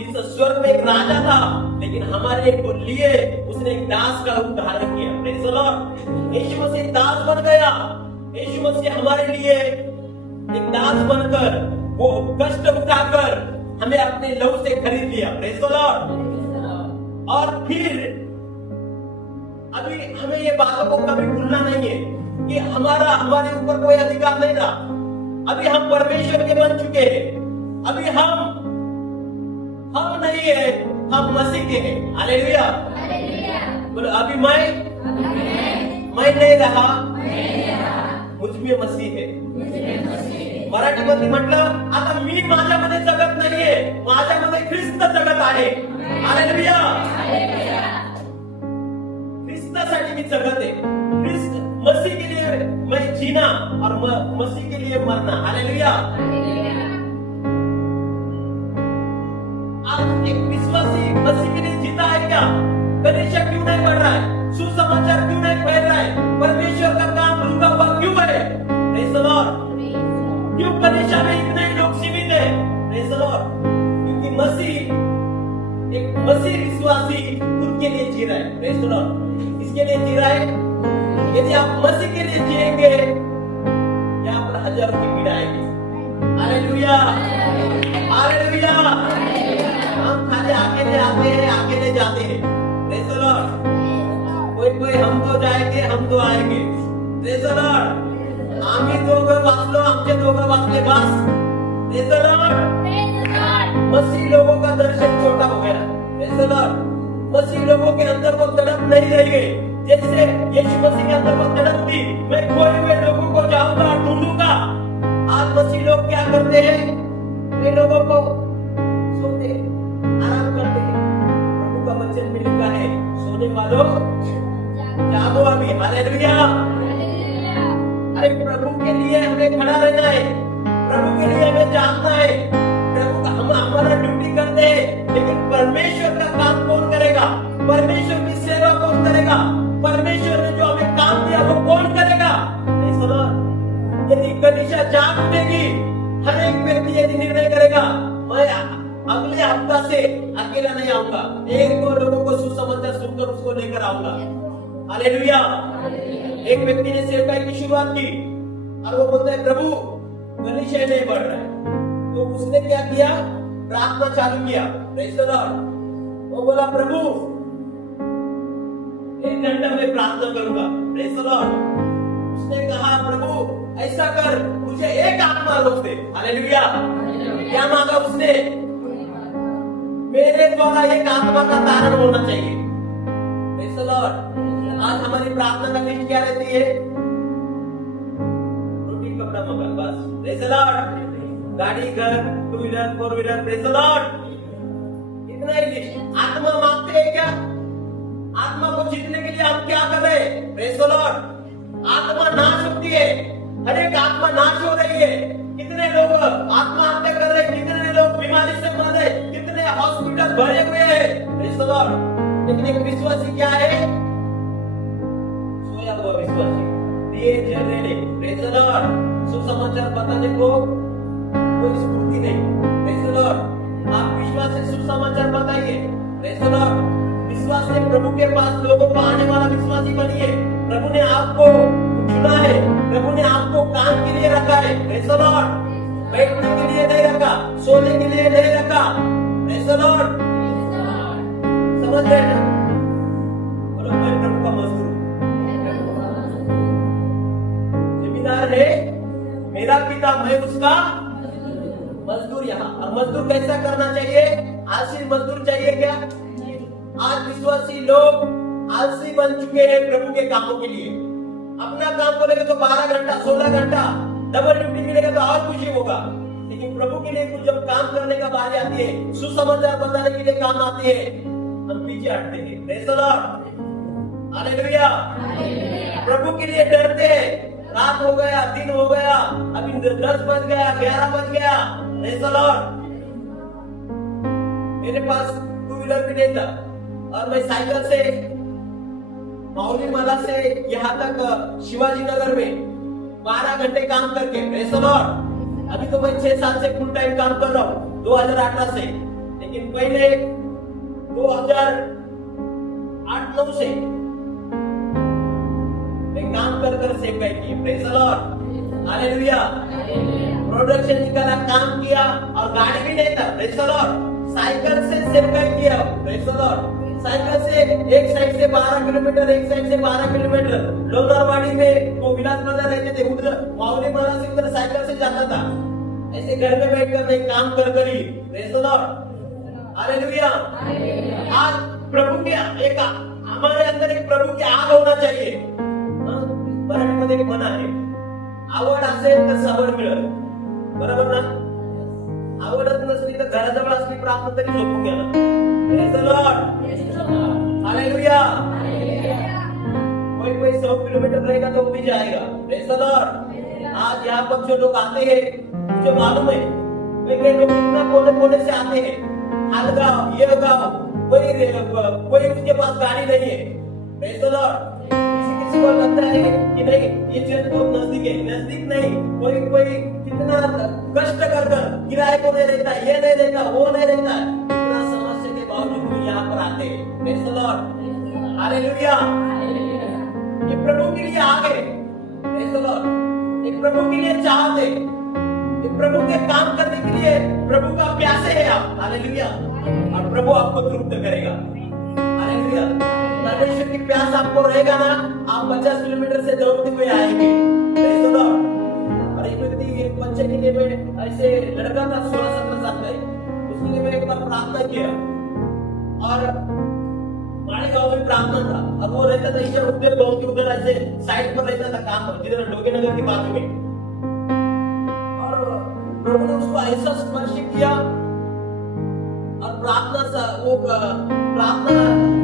इस स्वर्ग में एक राजा था, लेकिन हमारे लिए उसने एक दास का रूप धारण किया। Praise the Lord. Yeshu Masih दास बन गया। यीशु मसीह हमारे लिए एक दास बनकर, वो कष्ट उठाकर हमें अपने लहू से खरीद लिया। Praise the Lord. और फिर अभी हमें ये बातों को कभी भूलना नहीं है कि हमारे ऊपर कोई अधिकार नहीं रहा। अभी हम परमेश्वर के बन चुके हैं। अभी हम नहीं है, हम मसीह के हैं। हालेलुया। बोलो, अभी मैं नहीं रहा, मुझ में मसीह है। मराठीमध्ये म्हटलं, आता मी माझ्यामध्ये जगत नाहीये, माझ्यामध्ये ख्रिस्त जगत आहे। हालेलुया। ख्रिस्तासाठी मी जगत आहे। ख्रिस्त मसीह के लिए मैं जीना और मसीह के लिए मरना। हालेलुया। आज एक विश्वासी मसीह के लिए जीता है क्या? कलीसिया क्यों नहीं बढ़ रहा है? सुसमाचार क्यों नहीं फैल रहा है? परमेश्वर का काम रुका हुआ क्यों है? Praise the Lord. क्यों कलीसिया में इतने लोग सीमित है? Praise the Lord. क्योंकि एक मसीह विश्वासी खुद के लिए जी रहा है। Praise the Lord. किसके लिए जी रहा है? यदि आप मसीह के लिए जिएंगे, यहाँ पर हजारों की पीड़ा आएगी। Hallelujah, hallelujah. हम खाली अकेले आते हैं, अकेले जाते हैं। Praise the Lord. कोई हम तो जाएंगे, हम तो आएंगे। Praise the Lord. आम्ही दोघं वाचलो, आमचे दोघं वाचले, बस। Praise the Lord. मसीह लोगों का दर्शन छोटा हो गया। Praise the Lord. मसीह लोगों के अंदर वो तड़प नहीं रह गई जैसे यीशु मसीह के अंदर वो तड़प थी। मैं खोए हुए लोगों को जाऊंगा, ढूंढूंगा। आज मसीह लोग क्या करते हैं? वे लोगों को सोते, आराम करते हैं। प्रभु का वचन में लिखा है, सोने वालों जागो अभी। हालेलुया। अरे प्रभु के लिए हमें खड़ा रहना है, प्रभु के लिए हमें जागना है। प्रभु का हम हमारा ड्यूटी करते हैं, लेकिन परमेश्वर का काम कौन करेगा? परमेश्वर की सेवा कौन करेगा? परमेश्वर ने जो हमें काम दिया वो कौन करेगा? यदि कलीसिया जाग उठेगी, हर एक व्यक्ति यदि निर्णय करेगा, मैं अगले हफ्ता से अकेला नहीं आऊंगा, एक दो लोगों को सुसमाचार सुनकर उसको लेकर आऊंगा। हालेलुया। एक व्यक्ति ने सेवकाई की शुरुआत की और वो बोलता है, प्रभु कलीसिया नहीं बढ़ रहा है। तो उसने क्या किया? प्रार्थना चालू किया। Praise the Lord. वो बोला, प्रभु 1 घंटा में प्रार्थना करूंगा। Praise the Lord. उसने कहा, प्रभु ऐसा कर, मुझे एक आत्मा रोक दे। हालेलुया। क्या मांगा उसने? मेरे द्वारा एक आत्मा का तारण होना चाहिए। Praise the Lord. आज हमारी प्रार्थना का लिस्ट क्या रहती है? रोटी कपड़ा मकान, बस। Praise the Lord. गाड़ी, घर, 2 wheeler, 4 wheeler. Praise the Lord. इतना ही लिस्ट। आत्मा मांगते हैं क्या? आत्मा को जीतने के लिए हम क्या कर रहे हैं? Praise the Lord. आत्मा नाश होती है, हर एक आत्मा नाश हो रही है। कितने लोग आत्महत्या कर रहे हैं, कितने लोग बीमारी से मर रहे, कितने हॉस्पिटल भरे हुए हैं। Praise the Lord. लेकिन एक विश्वासी क्या है? सोया हुआ विश्वासी, दिए जल रहे। Praise the Lord. सुसमाचार बताने को कोई स्फूर्ति नहीं। Praise the Lord. आप विश्वास से सुसमाचार बताइए। Praise the Lord. विश्वास से प्रभु के पास लोगों को आने वाला विश्वासी बनिए। प्रभु ने आपको चुना है, प्रभु ने आपको काम के लिए रखा है। Praise the Lord. बैठने के लिए नहीं रखा, सोने के लिए नहीं रखा। Praise the Lord. समझ रहे हैं? बोलो, मैं प्रभु का मजदूर हूं। जिम्मेदार है मेरा पिता, मैं उसका मजदूर। यहाँ और मजदूर कैसा करना चाहिए? आलसी मजदूर चाहिए क्या? आज विश्वासी लोग आलसी बन चुके हैं प्रभु के कामों के लिए। अपना काम बोलेगा तो 12 घंटा 16 घंटा डबल ड्यूटी मिलेगा तो और खुशी होगा, लेकिन प्रभु के लिए कुछ जब काम करने का बारी आती है, सुसमाचार बताने के लिए काम आती है, हम पीछे हटते हैं। Praise the Lord, hallelujah. प्रभु के लिए डरते हैं। रात हो गया, दिन हो गया, अभी 10 बज गया, 11 बज गया। Praise the Lord. मेरे पास 2 व्हीलर भी नहीं था और मैं साइकिल से माउली माला से यहाँ तक शिवाजी नगर में 12 घंटे काम करके, प्रेज़ द लॉर्ड। अभी तो मैं 6 साल से फुल टाइम काम कर रहा हूँ, 2018 से, लेकिन पहले 2008-9 से मैं काम कर सेवकाई की। Praise the Lord, hallelujah. Production निकाला, काम किया और गाड़ी भी नहीं था। Praise the Lord. साइकिल से सेवकाई किया। Praise the Lord. साइकिल से एक साइड से 12 किलोमीटर, एक साइड से 12 किलोमीटर, लोनारवाड़ी में वो विलास ब्रदर रहते थे, उधर माउली माला से उधर साइकिल से जाता था। ऐसे घर में बैठकर नहीं, काम कर ही। Praise the Lord, hallelujah. आज प्रभु के एक हमारे अंदर एक प्रभु की आग होना चाहिए। मराठीमध्ये एक म्हण आहे, आवड असेल तर सवड मिळेल, बरोबर ना? आवडत नसली तर घराजवळ असली प्रार्थना तरी झोपून गेला। Praise the Lord, hallelujah. कोई 100 किलोमीटर रहेगा तो भी जाएगा। Praise the Lord. आज यहाँ पर जो लोग आते हैं, मुझे मालूम है वे लोग कितना कोने से आते हैं, हालगांव, ये गांव, कोई उसके पास गाड़ी नहीं है। Praise the Lord. किसी को लगता है कि नहीं ये चर्च बहुत नजदीक है, नजदीक नहीं, कोई कितना कष्ट कर किराए को नहीं रहता, ये नहीं रहता, वो नहीं रहता, इतना समस्या के बावजूद भी यहाँ पर आते हैं। Praise the Lord, hallelujah. ये प्रभु के लिए आ गए। Praise the Lord. ये प्रभु के लिए चाहते, ये प्रभु के काम करने के लिए प्रभु का प्यासे है आप। हालेलुया। और प्रभु आपको तृप्त करेगा। हालेलुया। परमेश्वर की प्यास आपको रहेगा ना, आप 50 किलोमीटर से दौड़ते हुए आएंगे। Praise the Lord. और एक व्यक्ति, एक बच्चे के लिए मैं ऐसे लड़का था 16-17 साल का, उसके लिए मैं एक बार प्रार्थना किया और हमारे गांव में प्रार्थना था। अब वो रहता था ईश्वर उद्योग गांव के उधर ऐसे साइड पर रहता था काम पर, जिधर लोगे नगर के बाजू में। और प्रभु ने उसको ऐसा स्पर्श किया और प्रार्थना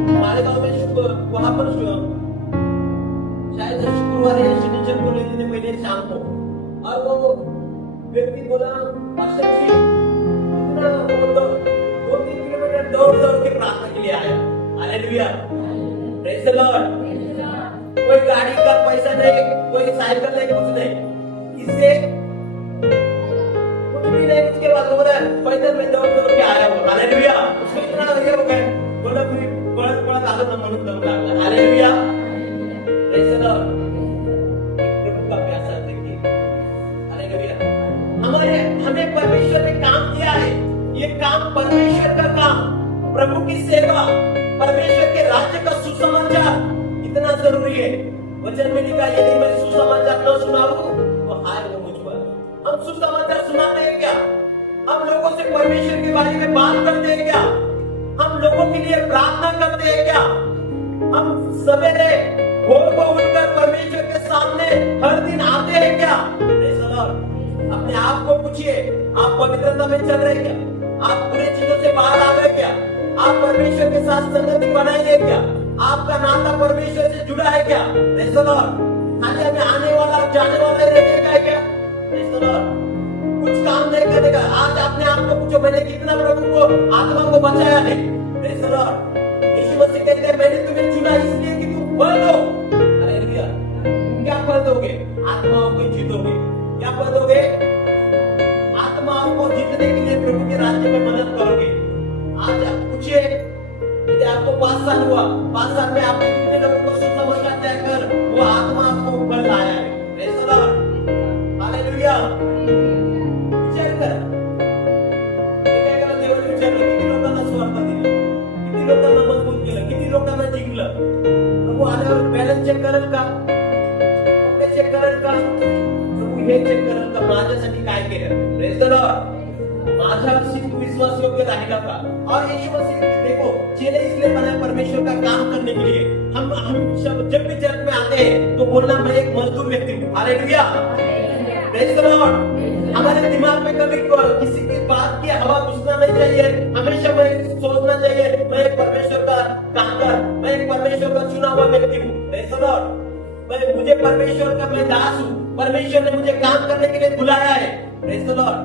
हमारे गांव में वहां पर शायद शुक्रवार या शनिचर को लेते थे पहले शाम को। और वो व्यक्ति बोला, पास्टर जी इतना 2-3 किलोमीटर दौड़ के प्रार्थना के लिए आया। हालेलुया। Praise the Lord. कोई गाड़ी का पैसा नहीं, कोई साइकिल नहीं, कुछ नहीं, इससे कुछ भी नहीं। उसके बाद बोला पैदल में दौड़ के आया वो। हालेलुया। उसको इतना ये हो गया, बोला पढ़त आलो ना म्हणून दम लागला। हालेलुया। Praise the Lord. प्रभु का प्यासा देखिए। हालेलुया। हमें परमेश्वर ने काम दिया है, ये काम परमेश्वर का काम, प्रभु की सेवा, परमेश्वर के राज्य का सुसमाचार इतना जरूरी है। वचन में लिखा, यदि मैं सुसमाचार न सुनाऊं तो हाय हो मुझ पर। हम सुसमाचार सुनाते हैं क्या? हम लोगों से परमेश्वर के बारे में बात करते हैं क्या? हम लोगों के लिए प्रार्थना करते हैं क्या? हम सवेरे भोर को उठकर परमेश्वर के सामने हर दिन आते हैं क्या? Praise the Lord. अपने आप को पूछिए, आप पवित्रता में चल रहे क्या? आप बुरी चीजों से बाहर आ गए क्या? आप परमेश्वर के साथ संगति बनाएंगे क्या? आपका नाता परमेश्वर से जुड़ा है क्या? Praise the Lord. खाली हमें आने वाला जाने वाला रहने का है क्या? Praise the Lord. कुछ काम नहीं करने का। आज अपने आप को पूछो, मैंने कितना प्रभु को आत्मा को बचाया है? Praise the Lord. Yeshu Masih कहते हैं, मैंने तुम्हें चुना इसलिए कि तुम फल दो। हालेलुया। क्या फल दोगे? आत्माओं को जीतोगे। क्या फल दोगे? आत्माओं को जीतने के लिए प्रभु के राज्य में मदद करोगे। आज आप पूछिए, यदि आपको 5 साल हुआ, 5 साल में आपने कितने लोगों को सुसमाचार देकर वो आत्मा आपको फल लाया है? Praise the Lord. हालेलुया। विचार कर, काय केलं देवाने विचारलं, किती लोकांना स्वार्थ दिला, किती लोकांना मजबूत केलं, किती लोकांना जिंकलं? प्रभु आल्यावर बॅलन्स चेक करेल का? कपडे चेक करेल का? प्रभु हे चेक करेल का माझ्यासाठी काय केलं? Praise the Lord. माझ्याशी तू विश्वास योग्य रहेगा का? और यीशु मसीह देखो, चेले इसलिए बनाए परमेश्वर का काम करने के लिए। हम जब भी चर्च में आते हैं तो बोलना, मैं एक मजदूर व्यक्ति हूँ। हालेलुया। Praise the Lord. हमारे दिमाग में कभी किसी की बात की हवा घुसना नहीं चाहिए। हमेशा मैं सोचना चाहिए मैं एक परमेश्वर का कामगार, मैं एक परमेश्वर का चुना हुआ व्यक्ति हूँ। Praise the Lord. मैं मुझे परमेश्वर का मैं दास हूँ। परमेश्वर ने मुझे काम करने के लिए बुलाया है। Praise the Lord.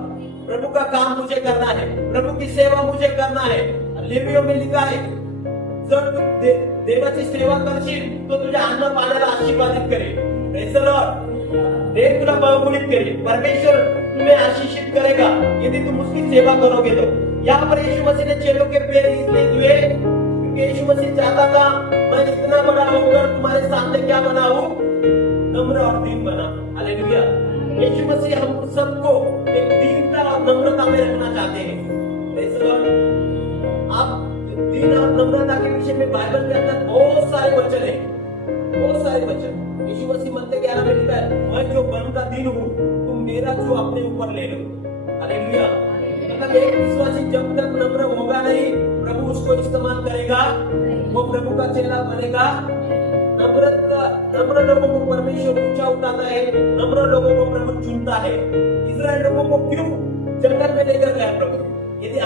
प्रभु का काम मुझे करना है, प्रभु की सेवा मुझे करना है। लेवियों में लिखा है जर तू देवाची सेवा करशील तो तुझ्या अन्न पाण्याला आशीर्वादित करेल। Praise the Lord. देव तुला बहुगुणित करेल। परमेश्वर तुम्हें आशीषित करेगा यदि तुम उसकी सेवा करोगे तो। यहाँ पर यीशु मसीह ने चेलों के पैर इसलिए धुए क्योंकि यीशु मसीह चाहता था मैं इतना बड़ा होकर तुम्हारे सामने क्या बना हूँ, नम्र और दीन बना। हालेलुया। यीशु मसीह हम सबको एक दीनता और नम्रता में रखना चाहते हैं। Praise the Lord. आप दीन और नम्रता के विषय में बाइबल के अंदर बहुत सारे वचन है, बहुत सारे वचन। यीशु मसीह मत्ती 11 में लिखा है मैं जो बनता दीन हूँ तुम मेरा जो अपने ऊपर ले लो। हालेलुया। मतलब एक विश्वासी जब तक नम्र होगा नहीं प्रभु उसको इस्तेमाल करेगा, वो प्रभु का चेला बनेगा। नम्र लोगों को परमेश्वर ऊंचा उठाता है, नम्र लोगों को प्रभु चुनता है। इस्राएल लोगों को क्यों जंगल में लेकर गया प्रभु? यदि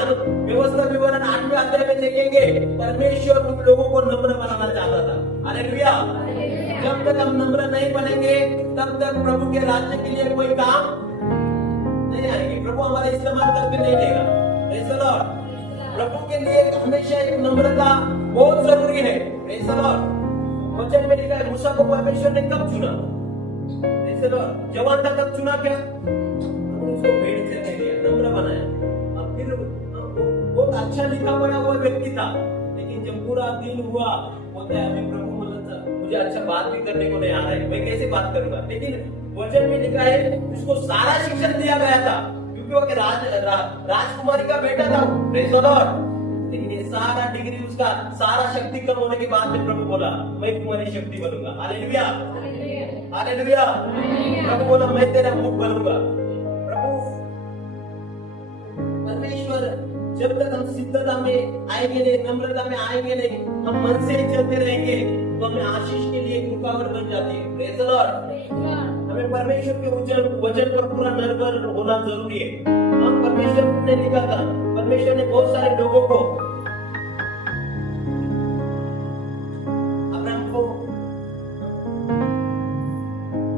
व्यवस्था विवरण 8वें अध्याय में देखेंगे परमेश्वर उन लोगों को नम्र बनाना चाहता था। हालेलुया। जब तक हम नम्र नहीं बनेंगे तब तक प्रभु के राज्य के लिए कोई काम नहीं आएंगे। प्रभु हमारा इस्तेमाल करके नहीं देगा। Praise the Lord. प्रभु के लिए हमेशा एक नम्रता बहुत जरूरी है। Praise the Lord. वचन में लिखा है मूसा को परमेश्वर ने कब चुना? Praise the Lord. जवान था तब चुना क्या? उसको भेंट से नहीं दिया, नम्र बनाया। अब फिर बहुत अच्छा लिखा पड़ा हुआ व्यक्ति था, लेकिन जब पूरा दिन हुआ बोलता है अभी प्रभु मुझे अच्छा बात भी करने को नहीं आ रहा है, मैं कैसे बात करूंगा? लेकिन वचन में लिखा है उसको सारा शिक्षण दिया गया था क्योंकि वो राजकुमारी का बेटा था। Praise the Lord. लेकिन ये सारा डिग्री उसका सारा शक्ति कम होने के बाद में प्रभु बोला मैं तुम्हारी शक्ति बनूंगा। हालेलुया। हालेलुया। प्रभु बोला मैं तेरा मुख बनूंगा। प्रभु परमेश्वर जब तक हम सिद्धता में आएंगे नहीं, नम्रता में आएंगे नहीं, हम मन से ही चलते रहेंगे तो हमें आशीष के लिए एक रुकावट बन जाती है। Praise the Lord. हमें परमेश्वर के वचन पर पूरा निर्भर होना जरूरी है। हम परमेश्वर ने लिखा था, परमेश्वर ने बहुत सारे लोगों को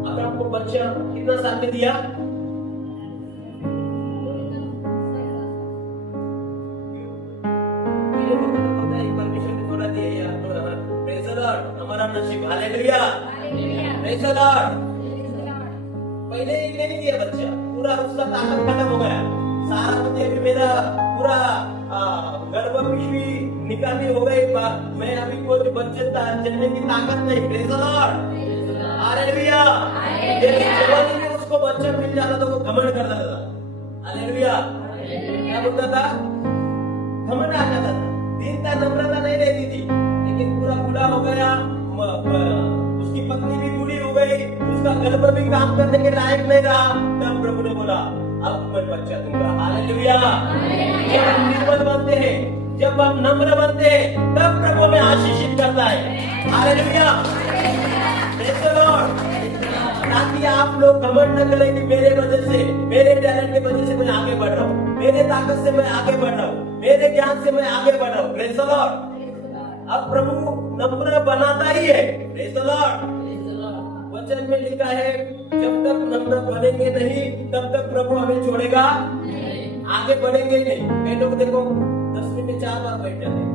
अब्राहम को बच्चा कितना साल में दिया? परमेश्वर ने थोड़ा दिया प्रेज़ द लॉर्ड। हमारा नसीब। हालेलुया। Praise the Lord. पहले ही नहीं दिया बच्चा, पूरा उसका ताकत खत्म हो गया। सारा मुझे भी मेरा पूरा गर्भ पिशवी निकाली हो गई, मैं अभी कोई बच्चे जन्ने की ताकत नहीं। Praise the Lord. हालेलुया। जवानी में उसको बच्चा मिल जाता तो वो घमंड करता था। हालेलुया। क्या बोलता था? घमंड आ जाता था। दीनता नम्रता नहीं रहती थी। लेकिन पूरा बूढ़ा हो गया, उसकी पत्नी भी बूढ़ी हो गई, उसका गर्भ भी काम करने के लायक नहीं रहा, तब प्रभु ने बोला अब मैं बच्चा दूंगा। हालेलुया। जब हम निर्मल बनते हैं, जब हम नम्र बनते हैं, तब प्रभु हमें आशीषित करता है। हालेलुया। Praise the Lord. ताकि आप लोग घमंड न करें कि मेरे वजह से, मेरे टैलेंट की वजह से मैं आगे बढ़ रहा हूँ, मेरे ताकत से मैं आगे बढ़ रहा हूँ, मेरे ज्ञान से मैं आगे बढ़ रहा हूँ। Praise the Lord. अब प्रभु नम्र बनाता ही है। Praise the Lord. वचन में लिखा है जब तक नम्र बनेंगे नहीं तब तक प्रभु हमें छोड़ेगा, आगे बढ़ेंगे नहीं। कई लोग देखो 10वीं में 4 बार बैठ जाते हैं।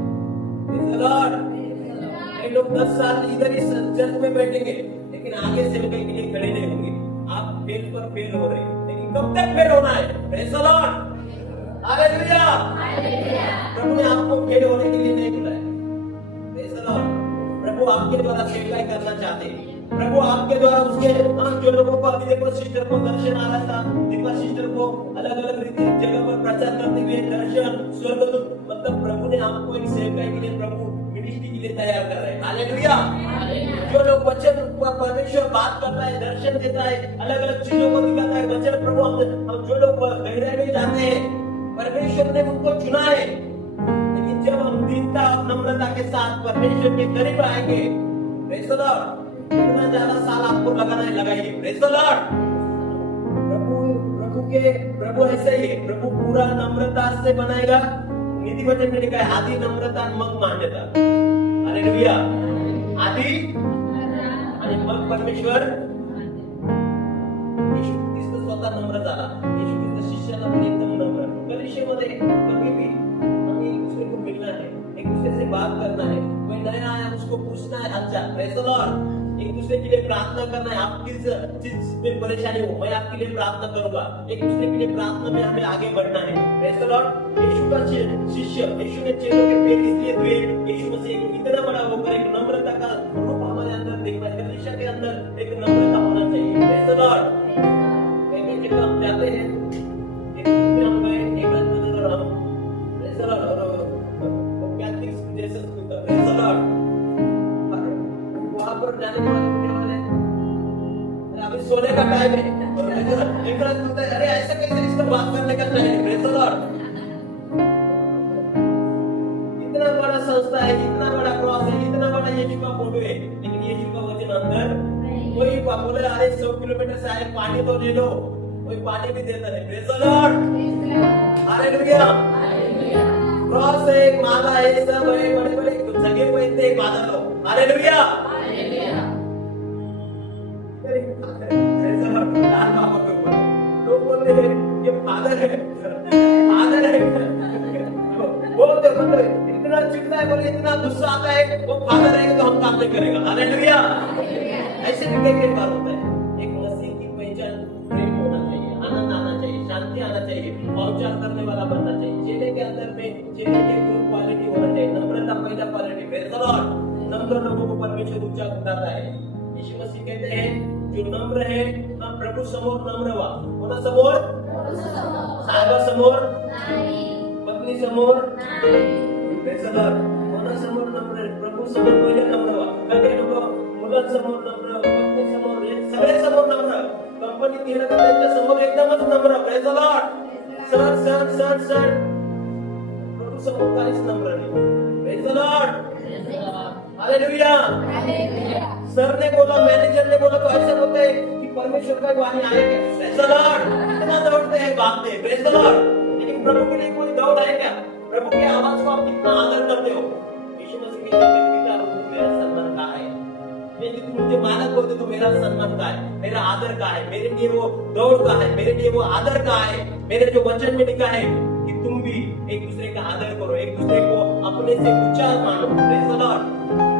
Praise the Lord. कई लोग 10 साल इधर इस चर्च में बैठेंगे लेकिन आगे से के लिए खड़े नहीं होंगे। आप फेल पर फेल हो रहे हैं, लेकिन कब तक फेल होना है? Praise the Lord. हालेलुया। प्रभु ने आपको फेल होने के लिए नहीं बुलाया। Praise the Lord. प्रभु आपके द्वारा सेवकाई करना चाहते हैं। प्रभु आपके द्वारा उसके जो लोगों को अभी देखो सिस्टर को दर्शन आ रहा था, दीपा सिस्टर को अलग अलग रीति जगह पर प्रचार करते हुए दर्शन, स्वर्गदूत, मतलब प्रभु ने आपको एक सेवकाई के लिए, प्रभु मिनिस्ट्री के लिए तैयार कर रहे हैं। हालेलुया। जो लोग वचन परमेश्वर बात करता है, दर्शन देता है, अलग अलग चीजों को दिखाता है वचन, प्रभु हम जो लोग गहराई में जाते हैं, परमेश्वर ने उनको चुना है। लेकिन जब हम दीनता और नम्रता के साथ परमेश्वर के करीब आएंगे, प्रेज़ द लॉर्ड, इतना ज्यादा साल आपको लगाना है, लगाइए। Praise the Lord. प्रभु प्रभु ऐसे ही है, प्रभु पूरा नम्रता से बनाएगा। नीति वचन में लिखा है आदि नम्रता मग मान्यता। हालेलुया। आदि आणि मग परमेश्वर येशू ख्रिस्त स्वतः नम्र झाला। येशू ख्रिस्त शिष्याला पण एकदम नम्र। कलीसियामध्ये कभी भी हमें एक दूसरे को मिलना है, एक दूसरे से बात करना है, कोई नया आया उसको पूछना है हालचाल, प्रेज़ द लॉर्ड, एक दूसरे के लिए प्रार्थना करना है। आप किस चीज में परेशानी हो, मैं आपके लिए प्रार्थना करूंगा। एक दूसरे के लिए प्रार्थना में हमें आगे बढ़ना है। Praise the Lord. यीशु का शिष्य, यीशु ने चेलों के पैर इसलिए धोए, यीशु मसीह इतना बड़ा होकर एक नम्रता का रूप हमारे अंदर देखना है। कलीसिया के अंदर एक नम्रता होना चाहिए। Praise the Lord. कहीं जगह हम जाते हैं, एक दिन हम गए, एक अंदर हम प्रेज़ द लॉर्ड, और क्या थिंग्स जैसे प्रेज़ द लॉर्ड, वहां पर जाने के बाद अभी सोने का टाइम है, इंटरेस्ट होता है, अरे ऐसा कैसे इसका बात करने का टाइम है। Praise the Lord. इतना बड़ा संस्था है, इतना बड़ा क्रॉस है, इतना बड़ा यीशु का फोटो है, लेकिन यीशु का वचन अंदर कोई बोले अरे 100 किलोमीटर से आए पानी तो ले लो, कोई पानी भी देता नहीं। Praise the Lord. Hallelujah. Cross है, एक माला है, सब है, बड़े बड़े जगह पहनते हैं बादल लोग। हालेलुया। लोग बोलते हैं ये फादर है, फादर है, बोलते मतलब इतना चिढ़ता है, बोले इतना गुस्सा आता है, वो फादर है तो हम काम नहीं करेगा। हालेलुया। ऐसे भी कई बार होता है। एक मसीह की पहचान प्रेम होना चाहिए, आनंद आना चाहिए, शांति आना चाहिए, औचार करने वाला बनना चाहिए। चेले के अंदर में चेले की गुड क्वालिटी होना चाहिए, नम्रता पहला क्वालिटी। Praise the Lord. नम्र लोगों को परमेश्वर ऊंचा उठाता है। यीशु मसीह कहते हैं जो नम्र है ना प्रभु समोर नम्र व्हा। कोणा समोर? साहेबा समोर, पत्नी समोर, प्रेज़ द लॉर्ड। कोणा समोर नम्र, प्रभु समोर पहिले नम्र व्हा। काही लोक मुलांसमोर नम्र, पत्नी समोर, सगळे समोर नम्र, कंपनीत गेलं तर त्यांच्या समोर एकदमच नम्र। Praise the Lord. सर प्रभु समोर काहीच नम्र नाही। Praise the Lord. Hallelujah. Sir ने बोला, मैनेजर ने बोला तो ऐसा होता है कि परमेश्वर का वाणी आएगा। Praise the Lord. कितना दौड़ते हैं, भागते हैं। Praise the Lord. लेकिन प्रभु के लिए कोई दौड़ है क्या? प्रभु की आवाज को आप कितना आदर करते हो? यीशु मसीह कहते हैं पिता मेरा सम्मान का है। यदि तुम मुझे मानक बोलते तो मेरा सम्मान का है, मेरा आदर का है, मेरे लिए वो दौड़ का है, मेरे लिए वो आदर का है। मेरे जो वचन में लिखा है कि तुम भी एक दूसरे का आदर करो, एक दूसरे को अपने से ऊंचा मानो। Praise the Lord.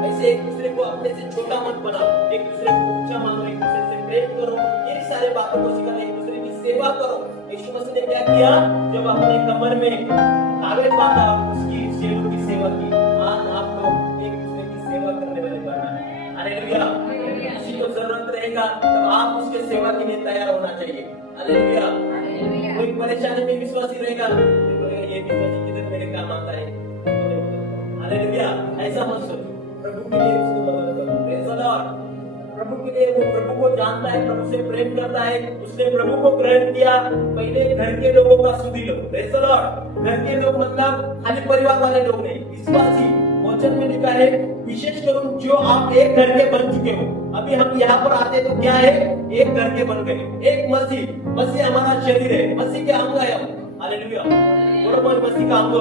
ऐसे एक दूसरे को अपने से छोटा मत बनाओ, एक दूसरे को ऊंचा मानो, एक दूसरे से प्रेम करो। ये सारे बातों को सिखाना, एक दूसरे की सेवा करो। यीशु मसीह ने क्या किया? जब अपने कमर में ताबेत बांधा, उसकी चेलों की सेवा की। आज आप लोग एक दूसरे की सेवा करने वाले बनना है। हालेलुया। किसी को जरूरत रहेगा तब आप उसके सेवा के लिए तैयार होना चाहिए। हालेलुया। कोई परेशानी में विश्वासी रहेगा तो ये विश्वासी किधर मेरे काम आता है। हालेलुया। ऐसा मत सोचो, प्रभु के लिए उसको मदद करो। Praise the Lord. प्रभु के लिए वो प्रभु को जानता है, प्रभु से प्रेम करता है, उसने प्रभु को ग्रहण किया। पहले घर के लोगों का सुधी लो। Praise the Lord. घर के लोग मतलब खाली परिवार वाले लोग नहीं, विश्वासी। वचन में लिखा है विशेष करूं जो आप एक घर के बन चुके हो। अभी हम यहाँ पर आते तो क्या है? एक घर के बन गए। एक मसीह हमारा शरीर है, मसीह के अंग है हम। हालेलुया। बरोबर मसीह का अंग।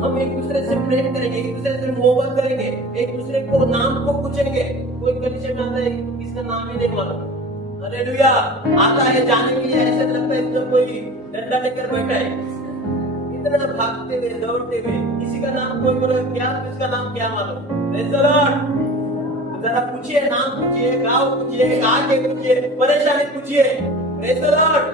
हम एक दूसरे से प्रेम करेंगे, एक दूसरे से मोहब्बत करेंगे, एक दूसरे को नाम को पूछेंगे। कोई कलीसिया में आता है किसका नाम ही नहीं मालूम। हालेलुया। आता है जाने के लिए, ऐसा लगता है जब कोई डंडा लेकर बैठा है, इतना भागते हुए दौड़ते हुए, किसी का नाम कोई बोले क्या, किसका नाम क्या मालूम। Praise the Lord. जरा पूछिए, नाम पूछिए, गांव पूछिए, आगे पूछिए, परेशानी पूछिए। Praise the Lord.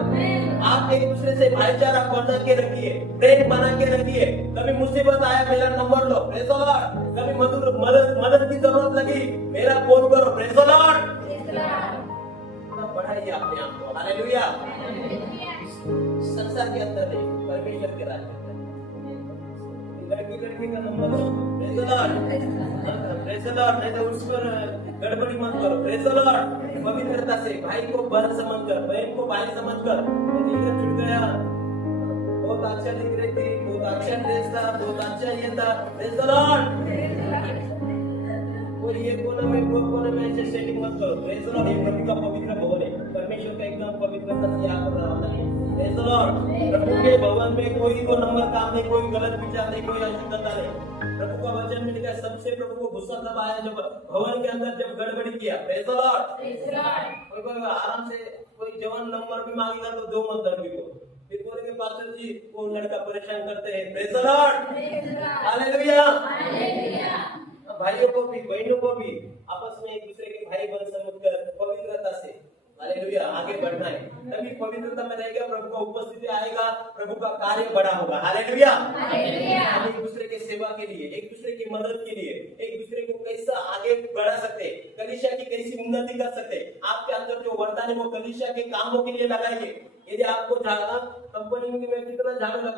आप एक दूसरे से भाईचारा बना के रखिए, प्रेम बना के रखिए। कभी मुसीबत आया मेरा number low. Praise the Lord. कभी मदद की जरूरत लगी मेरा फोन करो। Praise the Lord. बढ़ाइए अपने आप को। हालेलुया। संसार के अंदर नहीं, परमेश्वर के राज्य में। लड़की का number low. Praise the Lord. Praise the Lord. नहीं तो उस पर गड़बड़ी मत करो। Praise the Lord. पवित्रता से भाई को बहन समझकर, बहन को भाई समझकर। छूट गया, बहुत अच्छा लिख रही थी, बहुत अच्छा ड्रेस था, बहुत अच्छा ये था। Praise the Lord. कोई ये कोने में, वो कोने में ऐसे सेटिंग मत करो। Praise the Lord. ये प्रभु का पवित्र भवन है। परमेश्वर परमेश्वर का एकदम पवित्रता से यहाँ पर रहा है। Praise the Lord। प्रभु के भवन में कोई 2 नंबर काम नहीं, कोई गलत विचार नहीं, कोई अशुद्धता नहीं। प्रभु का वचन में लिखा है, सबसे प्रभु को गुस्सा तब आया जब भवन के अंदर जब गड़बड़ी किया। Praise the Lord। कोई आराम से कोई जवान नंबर भी मांगेगा तो 2 मत लड़की को, फिर बोलेंगे पास्टर जी वो लड़का परेशान करते हैं। Praise the Lord। हालेलुया। भाइयों को भी बहनों को भी आपस में एक दूसरे के भाई बन समझकर पवित्रता से हालेलुया आगे बढ़ना है। तभी पवित्रता में रहेगा, प्रभु का उपस्थिति आएगा, प्रभु का कार्य बड़ा होगा। हालेलुया। हम एक दूसरे के सेवा के लिए, एक दूसरे की मदद के लिए, एक दूसरे को कैसा आगे बढ़ा सकते, कलीसिया की कैसी उन्नति कर सकते। आपके अंदर जो वरदान है वो कलीसिया के कामों के लिए लगाइए। यदि आपको कंपनी में कितना झाड़ू